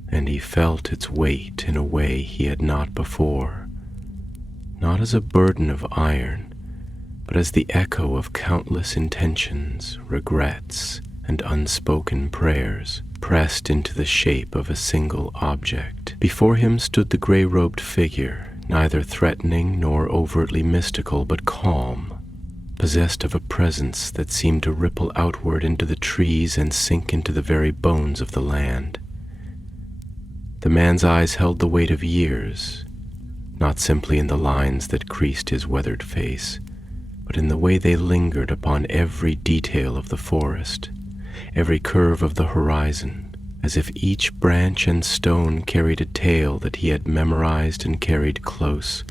and he felt its weight in a way he had not before, not as a burden of iron, but as the echo of countless intentions, regrets, and unspoken prayers, pressed into the shape of a single object. Before him stood the gray-robed figure, neither threatening nor overtly mystical, but calm, possessed of a presence that seemed to ripple outward into the trees and sink into the very bones of the land. The man's eyes held the weight of years, not simply in the lines that creased his weathered face, but in the way they lingered upon every detail of the forest, every curve of the horizon, as if each branch and stone carried a tale that he had memorized and carried close.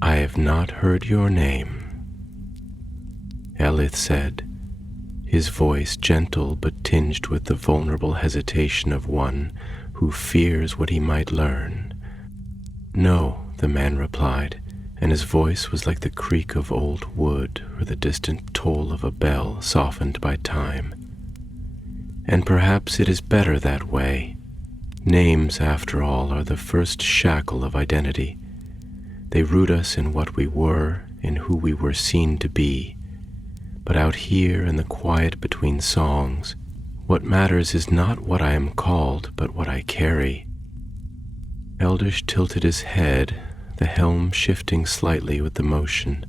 "I have not heard your name," Elith said, his voice gentle but tinged with the vulnerable hesitation of one who fears what he might learn. "No," the man replied, and his voice was like the creak of old wood or the distant toll of a bell softened by time. "And perhaps it is better that way. Names, after all, are the first shackle of identity. They root us in what we were, in who we were seen to be. But out here in the quiet between songs, what matters is not what I am called, but what I carry. Eldish tilted his head, the helm shifting slightly with the motion,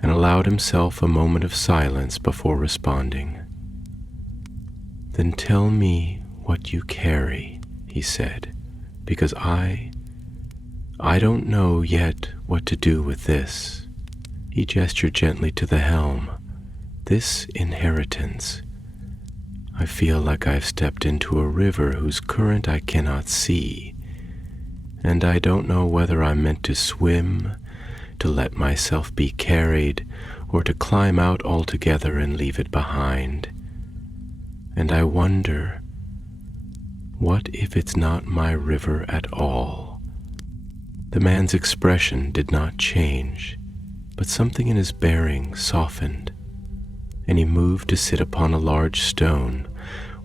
and allowed himself a moment of silence before responding. "Then tell me what you carry," he said, "because I don't know yet what to do with this." He gestured gently to the helm. "This inheritance. I feel like I've stepped into a river whose current I cannot see, and I don't know whether I'm meant to swim, to let myself be carried, or to climb out altogether and leave it behind. And I wonder, what if it's not my river at all?" The man's expression did not change, but something in his bearing softened, and he moved to sit upon a large stone,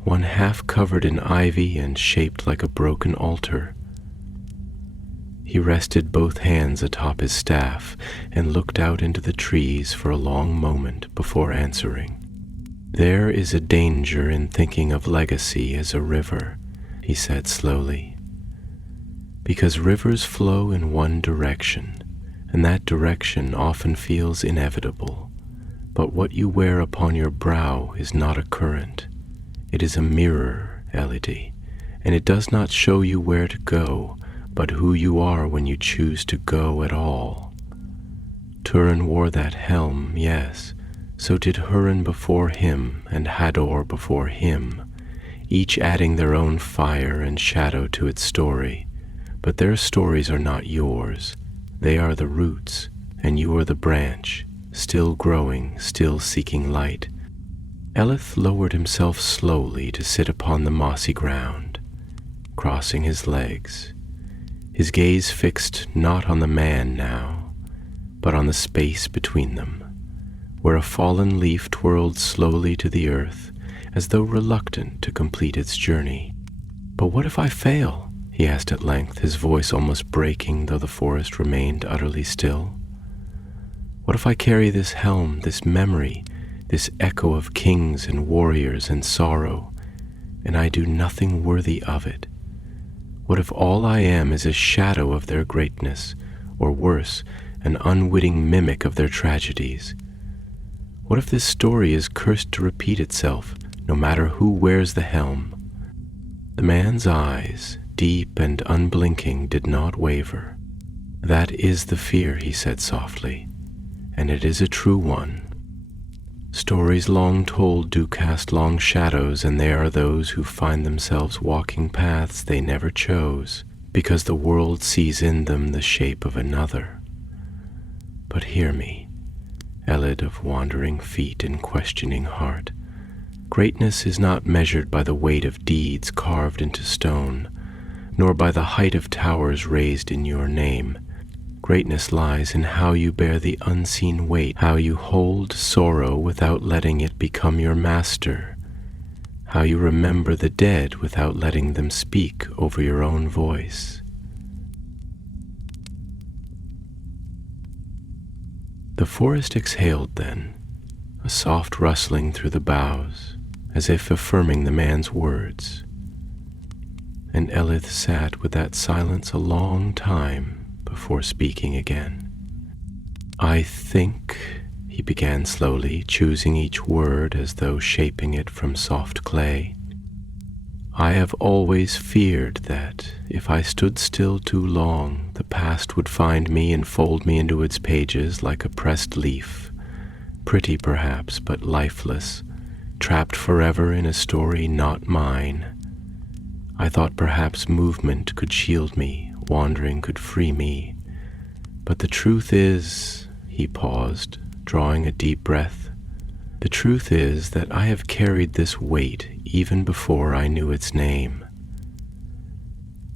one half covered in ivy and shaped like a broken altar. He rested both hands atop his staff and looked out into the trees for a long moment before answering. "There is a danger in thinking of legacy as a river," he said slowly, "because rivers flow in one direction, and that direction often feels inevitable. But what you wear upon your brow is not a current. It is a mirror, Elodie, and it does not show you where to go, but who you are when you choose to go at all. Turin wore that helm, yes, so did Hurin before him and Hador before him, each adding their own fire and shadow to its story, but their stories are not yours. They are the roots, and you are the branch, still growing, still seeking light." Eleth lowered himself slowly to sit upon the mossy ground, crossing his legs, his gaze fixed not on the man now, but on the space between them, where a fallen leaf twirled slowly to the earth, as though reluctant to complete its journey. "But what if I fail?" he asked at length, his voice almost breaking though the forest remained utterly still. "What if I carry this helm, this memory, this echo of kings and warriors and sorrow, and I do nothing worthy of it? What if all I am is a shadow of their greatness, or worse, an unwitting mimic of their tragedies? What if this story is cursed to repeat itself, no matter who wears the helm?" The man's eyes, deep and unblinking, did not waver. "That is the fear," he said softly, "and it is a true one. Stories long told do cast long shadows, and there are those who find themselves walking paths they never chose, because the world sees in them the shape of another. But hear me, Elid of wandering feet and questioning heart. Greatness is not measured by the weight of deeds carved into stone, nor by the height of towers raised in your name. Greatness lies in how you bear the unseen weight, how you hold sorrow without letting it become your master, how you remember the dead without letting them speak over your own voice." The forest exhaled then, a soft rustling through the boughs, as if affirming the man's words. And Elith sat with that silence a long time before speaking again. "I think," he began slowly, choosing each word as though shaping it from soft clay, "I have always feared that, if I stood still too long, the past would find me and fold me into its pages like a pressed leaf, pretty perhaps, but lifeless, trapped forever in a story not mine. I thought perhaps movement could shield me, wandering could free me. But the truth is," he paused, drawing a deep breath, "the truth is that I have carried this weight even before I knew its name.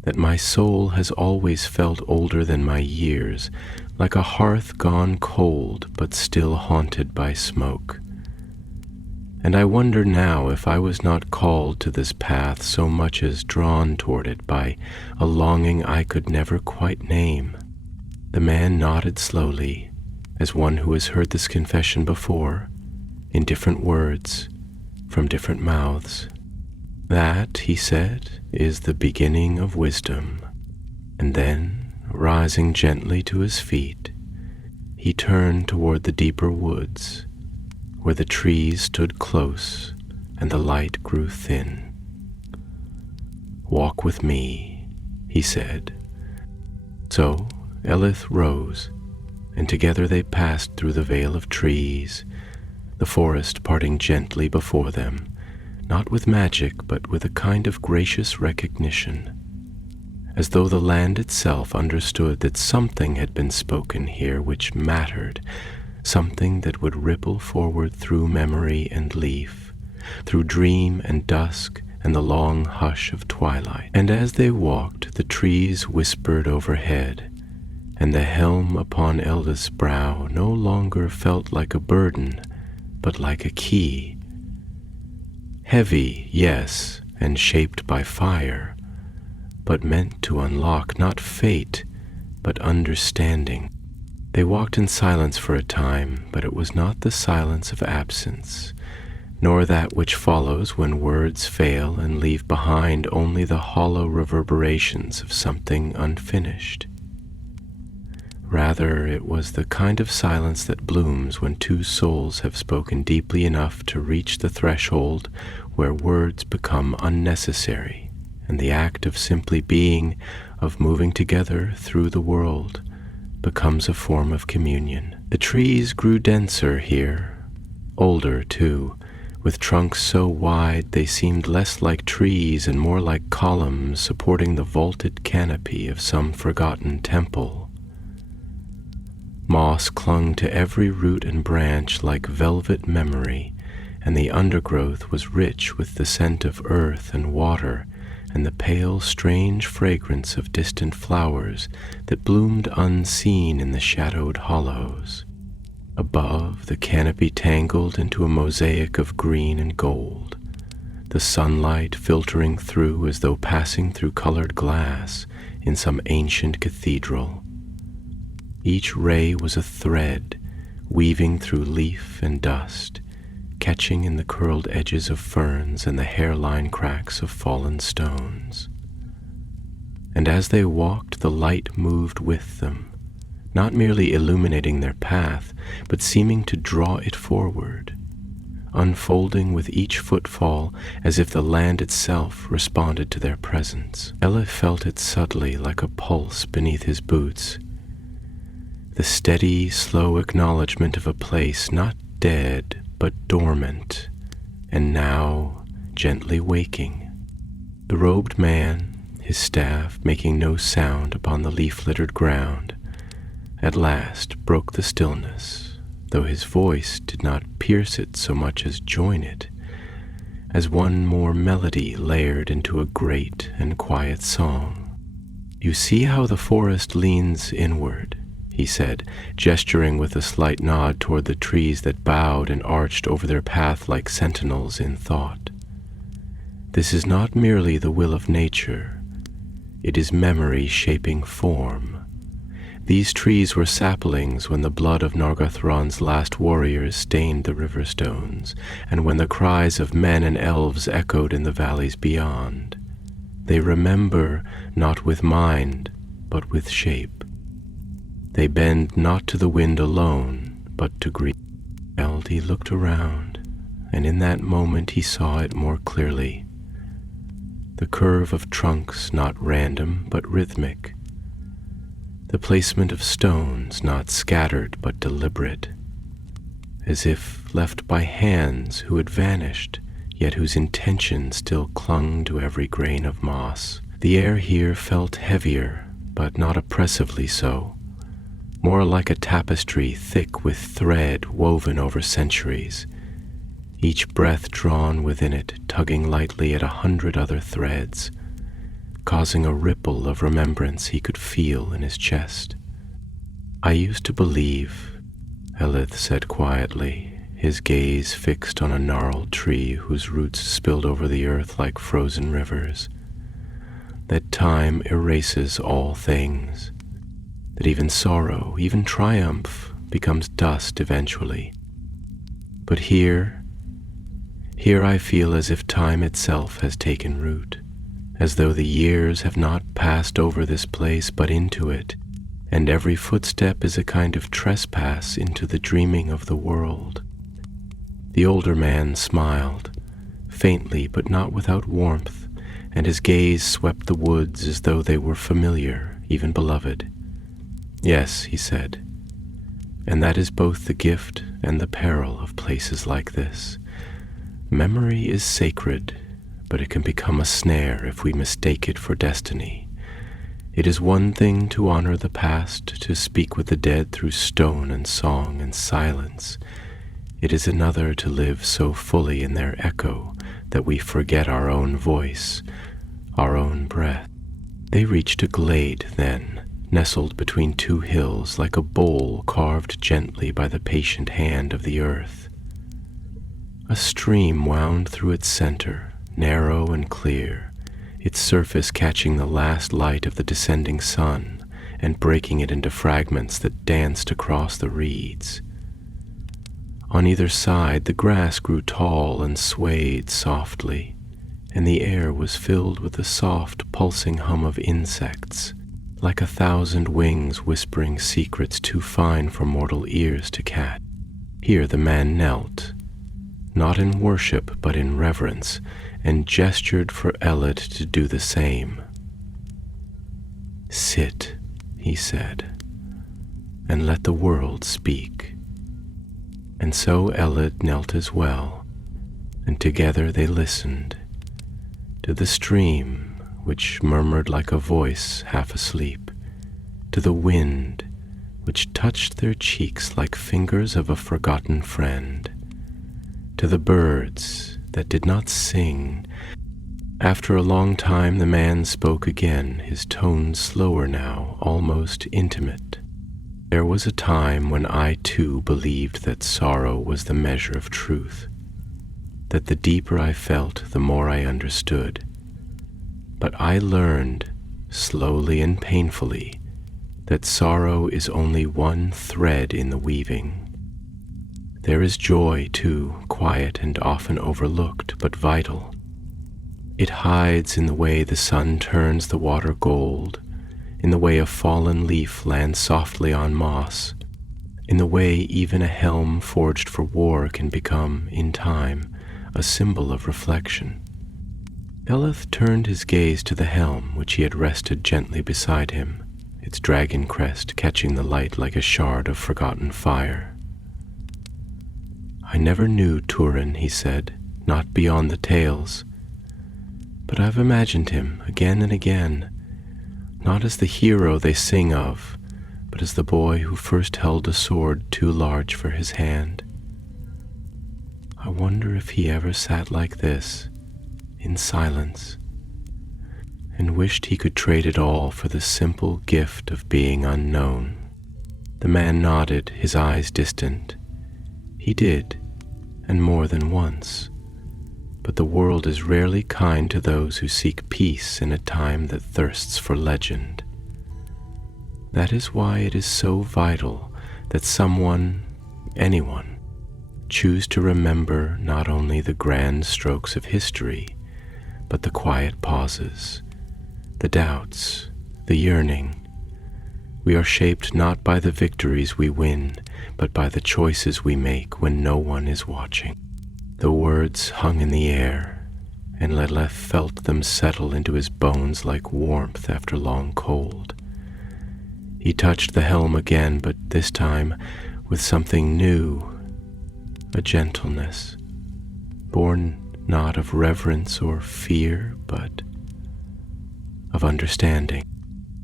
That my soul has always felt older than my years, like a hearth gone cold but still haunted by smoke. And I wonder now if I was not called to this path so much as drawn toward it by a longing I could never quite name. The man nodded slowly, as one who has heard this confession before, in different words, from different mouths. "That," he said, "is the beginning of wisdom." And then, rising gently to his feet, he turned toward the deeper woods, where the trees stood close and the light grew thin. "Walk with me," he said. So Elith rose, and together they passed through the veil of trees, the forest parting gently before them, not with magic, but with a kind of gracious recognition, as though the land itself understood that something had been spoken here which mattered, something that would ripple forward through memory and leaf, through dream and dusk and the long hush of twilight. And as they walked, the trees whispered overhead, and the helm upon Elda's brow no longer felt like a burden, but like a key. Heavy, yes, and shaped by fire, but meant to unlock not fate, but understanding. They walked in silence for a time, but it was not the silence of absence, nor that which follows when words fail and leave behind only the hollow reverberations of something unfinished. Rather, it was the kind of silence that blooms when two souls have spoken deeply enough to reach the threshold where words become unnecessary, and the act of simply being, of moving together through the world, becomes a form of communion. The trees grew denser here, older too, with trunks so wide they seemed less like trees and more like columns supporting the vaulted canopy of some forgotten temple. Moss clung to every root and branch like velvet memory, and the undergrowth was rich with the scent of earth and water and the pale, strange fragrance of distant flowers that bloomed unseen in the shadowed hollows. Above, the canopy tangled into a mosaic of green and gold, the sunlight filtering through as though passing through colored glass in some ancient cathedral. Each ray was a thread, weaving through leaf and dust, catching in the curled edges of ferns and the hairline cracks of fallen stones. And as they walked, the light moved with them, not merely illuminating their path, but seeming to draw it forward, unfolding with each footfall as if the land itself responded to their presence. Ella felt it subtly like a pulse beneath his boots, the steady, slow acknowledgement of a place not dead, but dormant, and now gently waking. The robed man, his staff making no sound upon the leaf-littered ground, at last broke the stillness, though his voice did not pierce it so much as join it, as one more melody layered into a great and quiet song. "You see how the forest leans inward," he said, gesturing with a slight nod toward the trees that bowed and arched over their path like sentinels in thought. "This is not merely the will of nature. It is memory shaping form. These trees were saplings when the blood of Nargothrond's last warriors stained the river stones, and when the cries of men and elves echoed in the valleys beyond. They remember not with mind, but with shape. They bend not to the wind alone, but to grief." He looked around, and in that moment he saw it more clearly. The curve of trunks not random, but rhythmic. The placement of stones not scattered, but deliberate, as if left by hands who had vanished, yet whose intention still clung to every grain of moss. The air here felt heavier, but not oppressively so, more like a tapestry thick with thread woven over centuries, each breath drawn within it tugging lightly at 100 other threads, causing a ripple of remembrance he could feel in his chest. "I used to believe," Elith said quietly, his gaze fixed on a gnarled tree whose roots spilled over the earth like frozen rivers, "that time erases all things. that even sorrow, even triumph, becomes dust eventually. But here I feel as if time itself has taken root, as though the years have not passed over this place but into it, and every footstep is a kind of trespass into the dreaming of the world. The older man smiled, faintly but not without warmth, and his gaze swept the woods as though they were familiar, even beloved. "Yes," he said, "and that is both the gift and the peril of places like this. Memory is sacred, but it can become a snare if we mistake it for destiny. It is one thing to honor the past, to speak with the dead through stone and song and silence. It is another to live so fully in their echo that we forget our own voice, our own breath." They reached a glade then, nestled between two hills like a bowl carved gently by the patient hand of the earth. A stream wound through its center, narrow and clear, its surface catching the last light of the descending sun and breaking it into fragments that danced across the reeds. On either side the grass grew tall and swayed softly, and the air was filled with the soft, pulsing hum of insects, like 1,000 wings whispering secrets too fine for mortal ears to catch. Here the man knelt, not in worship but in reverence, and gestured for Eled to do the same. "Sit," he said, "and let the world speak." And so Eled knelt as well, and together they listened to the stream which murmured like a voice half asleep, to the wind which touched their cheeks like fingers of a forgotten friend, to the birds that did not sing. After a long time the man spoke again, his tone slower now, almost intimate. "There was a time when I too believed that sorrow was the measure of truth, that the deeper I felt, the more I understood. But I learned, slowly and painfully, that sorrow is only one thread in the weaving. There is joy, too, quiet and often overlooked, but vital. It hides in the way the sun turns the water gold, in the way a fallen leaf lands softly on moss, in the way even a helm forged for war can become, in time, a symbol of reflection." Eleth turned his gaze to the helm which he had rested gently beside him, its dragon crest catching the light like a shard of forgotten fire. "I never knew Turin," he said, "not beyond the tales. But I've imagined him again and again, not as the hero they sing of, but as the boy who first held a sword too large for his hand. I wonder if he ever sat like this, in silence, and wished he could trade it all for the simple gift of being unknown." The man nodded, his eyes distant. He did, and more than once. But the world is rarely kind to those who seek peace in a time that thirsts for legend. That is why it is so vital that someone, anyone, choose to remember not only the grand strokes of history, but the quiet pauses, the doubts, the yearning. We are shaped not by the victories we win, but by the choices we make when no one is watching. The words hung in the air, and Lelef felt them settle into his bones like warmth after long cold. He touched the helm again, but this time with something new, a gentleness, born not of reverence or fear, but of understanding.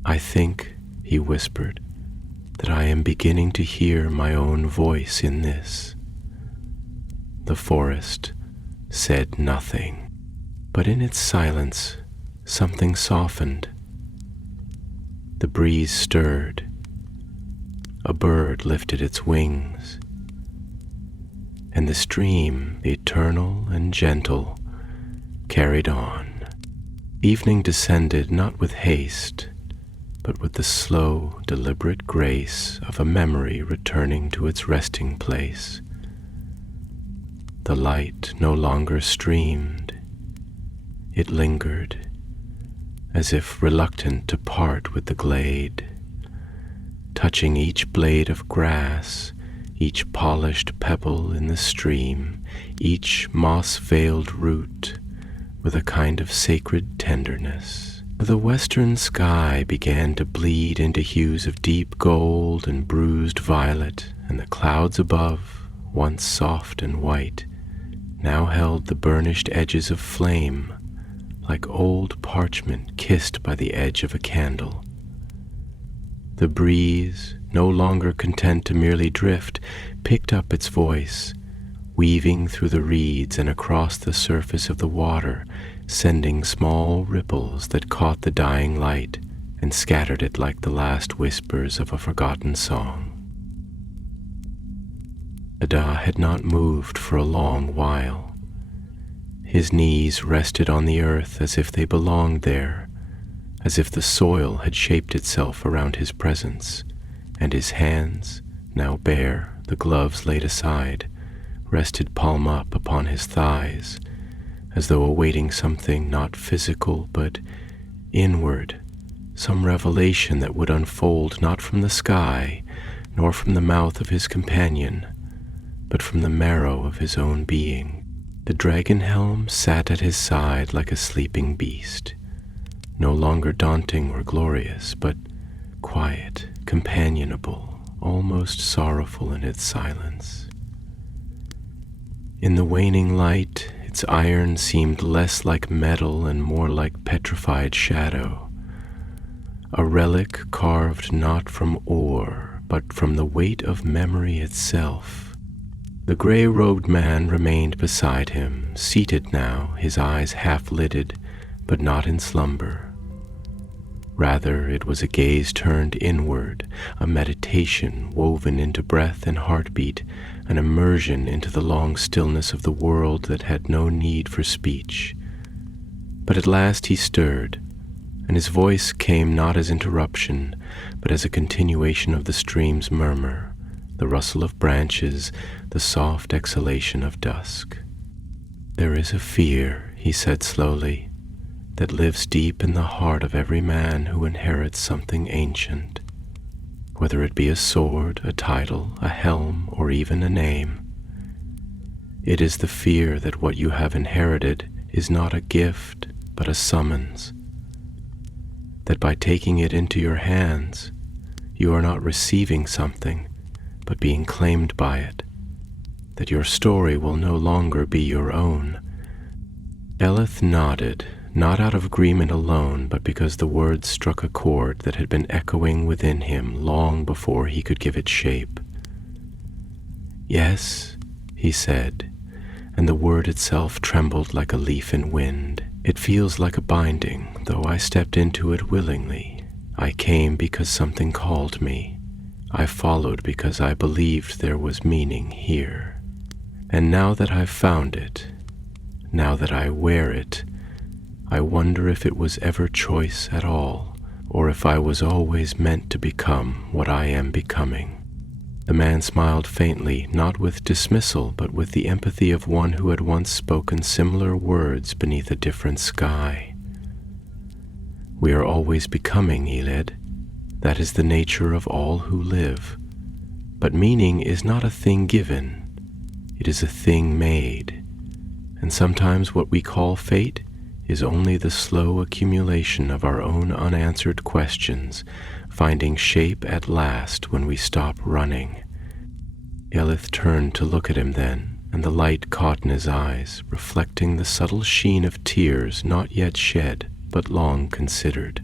"I think," he whispered, "that I am beginning to hear my own voice in this." The forest said nothing, but in its silence something softened. The breeze stirred. A bird lifted its wings, and the stream, eternal and gentle, carried on. Evening descended not with haste, but with the slow, deliberate grace of a memory returning to its resting place. The light no longer streamed. It lingered, as if reluctant to part with the glade, touching each blade of grass, each polished pebble in the stream, each moss-veiled root, with a kind of sacred tenderness. The western sky began to bleed into hues of deep gold and bruised violet, and the clouds above, once soft and white, now held the burnished edges of flame, like old parchment kissed by the edge of a candle. The breeze, no longer content to merely drift, picked up its voice, weaving through the reeds and across the surface of the water, sending small ripples that caught the dying light and scattered it like the last whispers of a forgotten song. Ada had not moved for a long while. His knees rested on the earth as if they belonged there, as if the soil had shaped itself around his presence, and his hands, now bare, the gloves laid aside, rested palm up upon his thighs, as though awaiting something not physical but inward, some revelation that would unfold not from the sky, nor from the mouth of his companion, but from the marrow of his own being. The Dragon-helm sat at his side like a sleeping beast, no longer daunting or glorious, but quiet, companionable, almost sorrowful in its silence. In the waning light, its iron seemed less like metal and more like petrified shadow, a relic carved not from ore, but from the weight of memory itself. The gray-robed man remained beside him, seated now, his eyes half-lidded, but not in slumber. Rather, it was a gaze turned inward, a meditation woven into breath and heartbeat, an immersion into the long stillness of the world that had no need for speech. But at last he stirred, and his voice came not as interruption, but as a continuation of the stream's murmur, the rustle of branches, the soft exhalation of dusk. "There is a fear," he said slowly, "that lives deep in the heart of every man who inherits something ancient, whether it be a sword, a title, a helm, or even a name. It is the fear that what you have inherited is not a gift, but a summons, that by taking it into your hands, you are not receiving something, but being claimed by it, that your story will no longer be your own." Eleth nodded, not out of agreement alone, but because the words struck a chord that had been echoing within him long before he could give it shape. "Yes," he said, and the word itself trembled like a leaf in wind. "It feels like a binding, though I stepped into it willingly. I came because something called me. I followed because I believed there was meaning here. And now that I've found it, now that I wear it, I wonder if it was ever choice at all, or if I was always meant to become what I am becoming." The man smiled faintly, not with dismissal, but with the empathy of one who had once spoken similar words beneath a different sky. "We are always becoming, Eled. That is the nature of all who live. But meaning is not a thing given. It is a thing made. And sometimes what we call fate is only the slow accumulation of our own unanswered questions, finding shape at last when we stop running." Eleth turned to look at him then, and the light caught in his eyes, reflecting the subtle sheen of tears not yet shed, but long considered.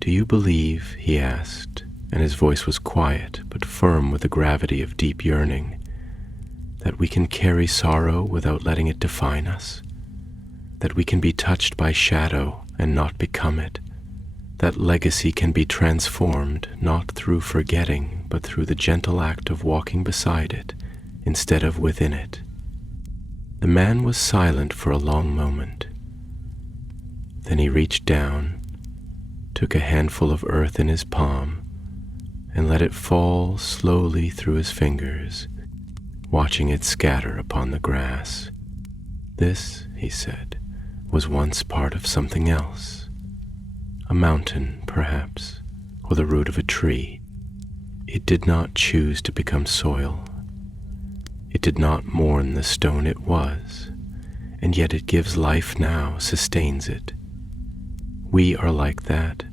"Do you believe," he asked, and his voice was quiet but firm with the gravity of deep yearning, "that we can carry sorrow without letting it define us? That we can be touched by shadow and not become it? That legacy can be transformed not through forgetting, but through the gentle act of walking beside it instead of within it?" The man was silent for a long moment. Then he reached down, took a handful of earth in his palm and let it fall slowly through his fingers, watching it scatter upon the grass. This, he said, was once part of something else. A mountain, perhaps, or the root of a tree. It did not choose to become soil. It did not mourn the stone it was, and yet it gives life now, sustains it. We are like that.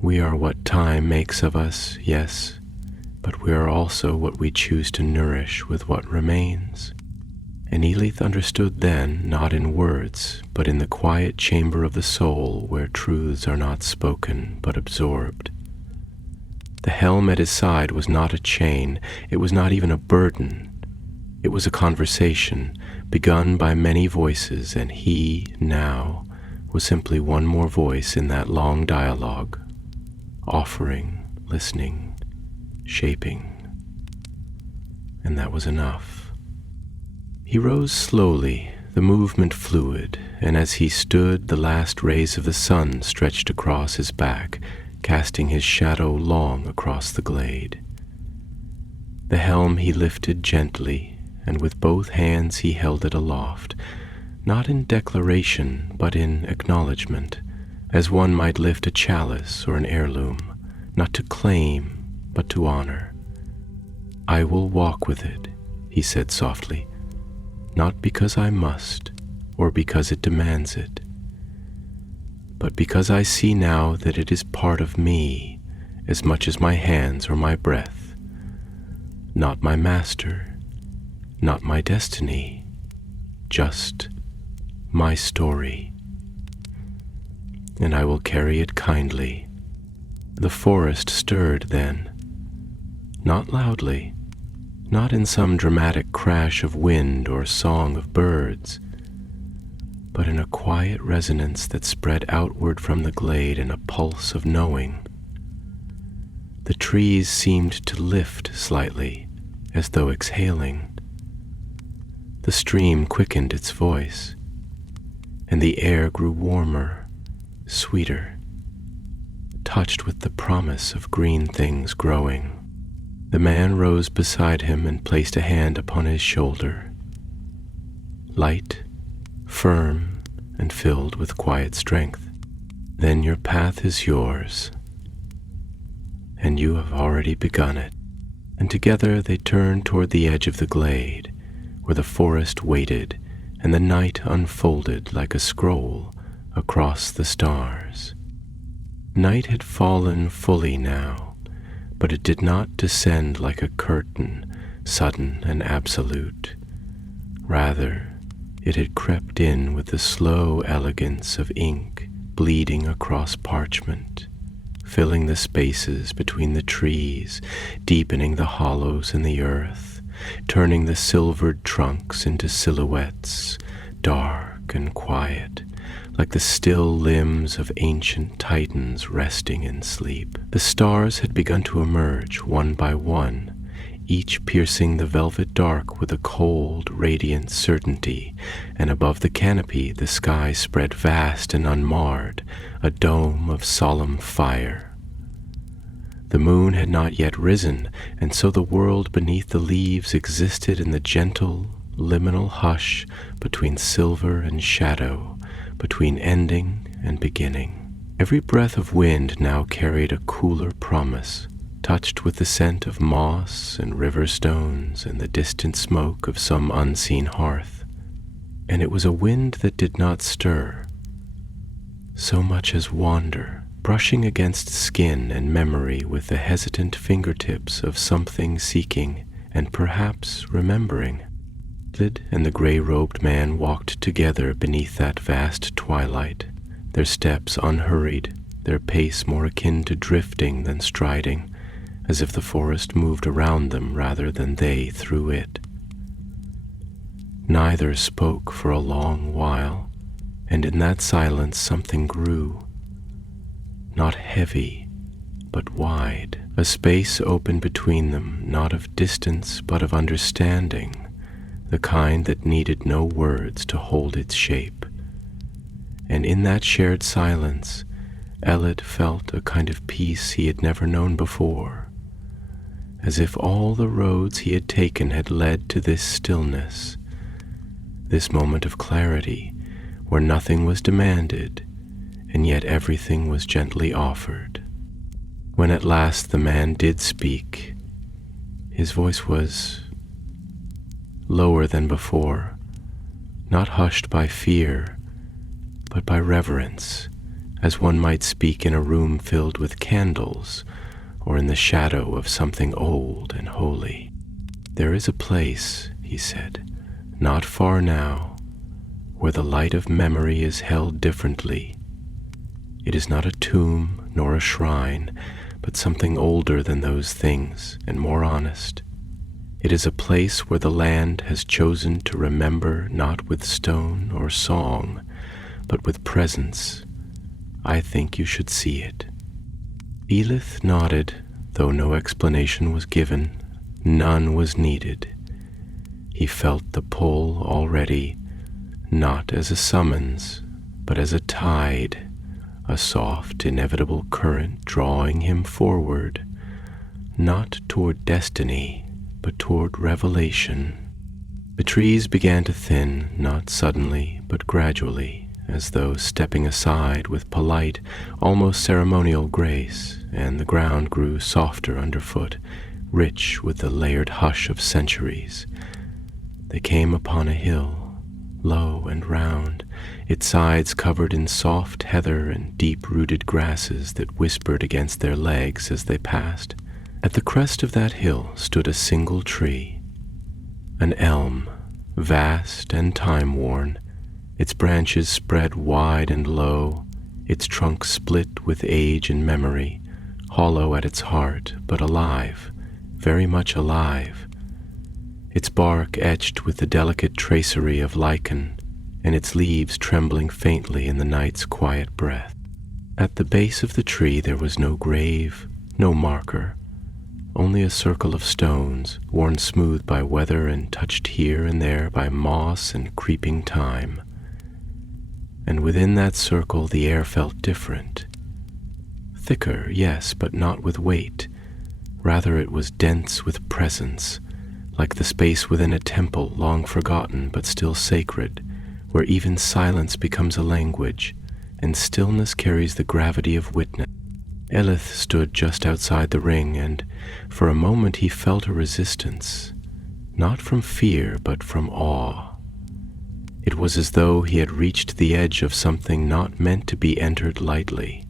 We are what time makes of us, yes, but we are also what we choose to nourish with what remains. And Elith understood then, not in words, but in the quiet chamber of the soul where truths are not spoken but absorbed. The helm at his side was not a chain, it was not even a burden. It was a conversation, begun by many voices, and he, now, was simply one more voice in that long dialogue, offering, listening, shaping. And that was enough. He rose slowly, the movement fluid, and as he stood, the last rays of the sun stretched across his back, casting his shadow long across the glade. The helm he lifted gently, and with both hands he held it aloft, not in declaration, but in acknowledgement, as one might lift a chalice or an heirloom, not to claim, but to honor. I will walk with it, he said softly, not because I must, or because it demands it, but because I see now that it is part of me as much as my hands or my breath, not my master, not my destiny, just my story. And I will carry it kindly. The forest stirred then, not loudly, not in some dramatic crash of wind or song of birds, but in a quiet resonance that spread outward from the glade in a pulse of knowing. The trees seemed to lift slightly, as though exhaling. The stream quickened its voice, and the air grew warmer, sweeter, touched with the promise of green things growing. The man rose beside him and placed a hand upon his shoulder, light, firm, and filled with quiet strength. Then your path is yours, and you have already begun it. And together they turned toward the edge of the glade, where the forest waited and the night unfolded like a scroll across the stars. Night had fallen fully now, but it did not descend like a curtain, sudden and absolute. Rather, it had crept in with the slow elegance of ink bleeding across parchment, filling the spaces between the trees, deepening the hollows in the earth, turning the silvered trunks into silhouettes, dark and quiet, like the still limbs of ancient titans resting in sleep. The stars had begun to emerge one by one, each piercing the velvet dark with a cold, radiant certainty, and above the canopy the sky spread vast and unmarred, a dome of solemn fire. The moon had not yet risen, and so the world beneath the leaves existed in the gentle, liminal hush between silver and shadow, between ending and beginning. Every breath of wind now carried a cooler promise, touched with the scent of moss and river stones and the distant smoke of some unseen hearth. And it was a wind that did not stir, so much as wander, brushing against skin and memory with the hesitant fingertips of something seeking and perhaps remembering. Lyd and the gray-robed man walked together beneath that vast twilight, their steps unhurried, their pace more akin to drifting than striding, as if the forest moved around them rather than they through it. Neither spoke for a long while, and in that silence something grew, not heavy, but wide. A space opened between them, not of distance, but of understanding, the kind that needed no words to hold its shape. And in that shared silence, Ellet felt a kind of peace he had never known before, as if all the roads he had taken had led to this stillness, this moment of clarity where nothing was demanded and yet everything was gently offered. When at last the man did speak, his voice was lower than before, not hushed by fear, but by reverence, as one might speak in a room filled with candles or in the shadow of something old and holy. "There is a place," he said, "not far now, where the light of memory is held differently. It is not a tomb nor a shrine, but something older than those things and more honest. It is a place where the land has chosen to remember not with stone or song, but with presence. I think you should see it." Elith nodded, though no explanation was given. None was needed. He felt the pull already, not as a summons, but as a tide, a soft, inevitable current drawing him forward, not toward destiny, but toward revelation. The trees began to thin, not suddenly, but gradually, as though stepping aside with polite, almost ceremonial grace, and the ground grew softer underfoot, rich with the layered hush of centuries. They came upon a hill, low and round, its sides covered in soft heather and deep-rooted grasses that whispered against their legs as they passed. At the crest of that hill stood a single tree, an elm, vast and time-worn, its branches spread wide and low, its trunk split with age and memory, hollow at its heart, but alive, very much alive, its bark etched with the delicate tracery of lichen, and its leaves trembling faintly in the night's quiet breath. At the base of the tree there was no grave, no marker, only a circle of stones, worn smooth by weather and touched here and there by moss and creeping time. And within that circle the air felt different. Thicker, yes, but not with weight. Rather it was dense with presence, like the space within a temple long forgotten but still sacred, where even silence becomes a language, and stillness carries the gravity of witness. Elith stood just outside the ring, and for a moment he felt a resistance, not from fear but from awe. It was as though he had reached the edge of something not meant to be entered lightly.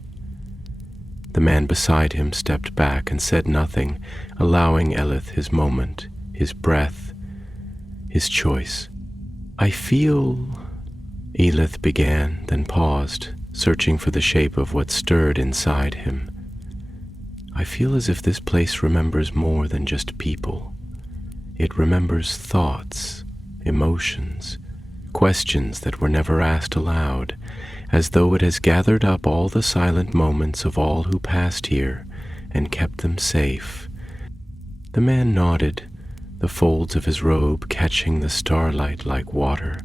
The man beside him stepped back and said nothing, allowing Elith his moment, his breath, his choice. "I feel," Elith began, then paused, searching for the shape of what stirred inside him. "I feel as if this place remembers more than just people. It remembers thoughts, emotions, questions that were never asked aloud, as though it has gathered up all the silent moments of all who passed here and kept them safe." The man nodded, the folds of his robe catching the starlight like water.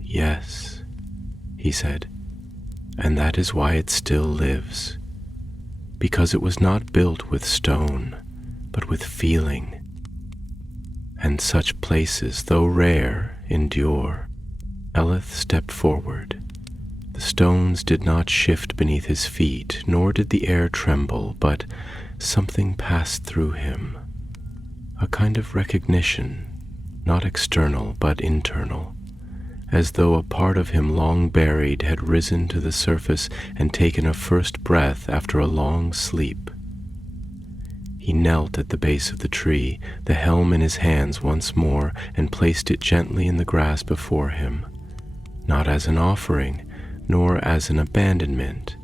"Yes," he said, "and that is why it still lives, because it was not built with stone, but with feeling. And such places, though rare, endure." Elith stepped forward. The stones did not shift beneath his feet, nor did the air tremble, but something passed through him, a kind of recognition, not external but internal, as though a part of him long buried had risen to the surface and taken a first breath after a long sleep. He knelt at the base of the tree, the helm in his hands once more, and placed it gently in the grass before him, not as an offering, nor as an abandonment,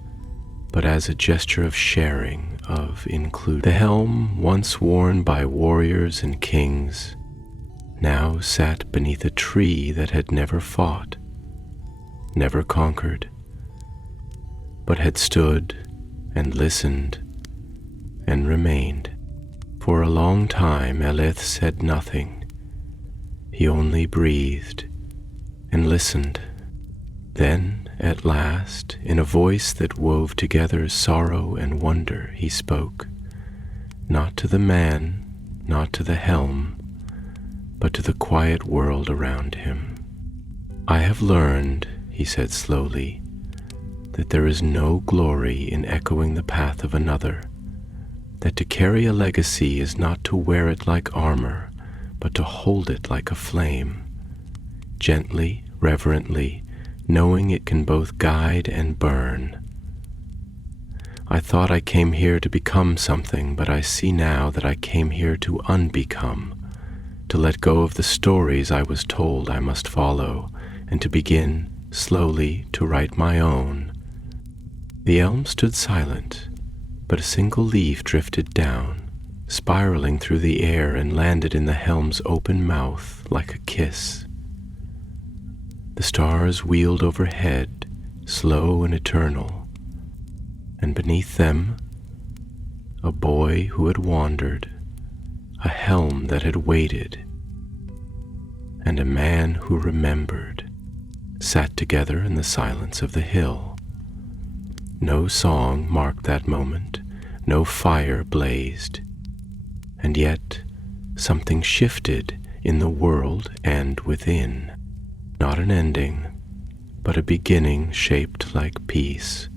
but as a gesture of sharing, of inclusion. The helm, once worn by warriors and kings, now sat beneath a tree that had never fought, never conquered, but had stood and listened and remained. For a long time Elith said nothing. He only breathed and listened. Then, at last, in a voice that wove together sorrow and wonder, he spoke, not to the man, not to the helm, but to the quiet world around him. "I have learned," he said slowly, "that there is no glory in echoing the path of another, that to carry a legacy is not to wear it like armor, but to hold it like a flame, gently, reverently, knowing it can both guide and burn. I thought I came here to become something, but I see now that I came here to unbecome, to let go of the stories I was told I must follow, and to begin, slowly, to write my own." The elm stood silent, but a single leaf drifted down, spiraling through the air and landed in the helm's open mouth like a kiss. The stars wheeled overhead, slow and eternal, and beneath them, a boy who had wandered, a helm that had waited, and a man who remembered, sat together in the silence of the hill. No song marked that moment, no fire blazed, and yet something shifted in the world and within. Not an ending, but a beginning shaped like peace,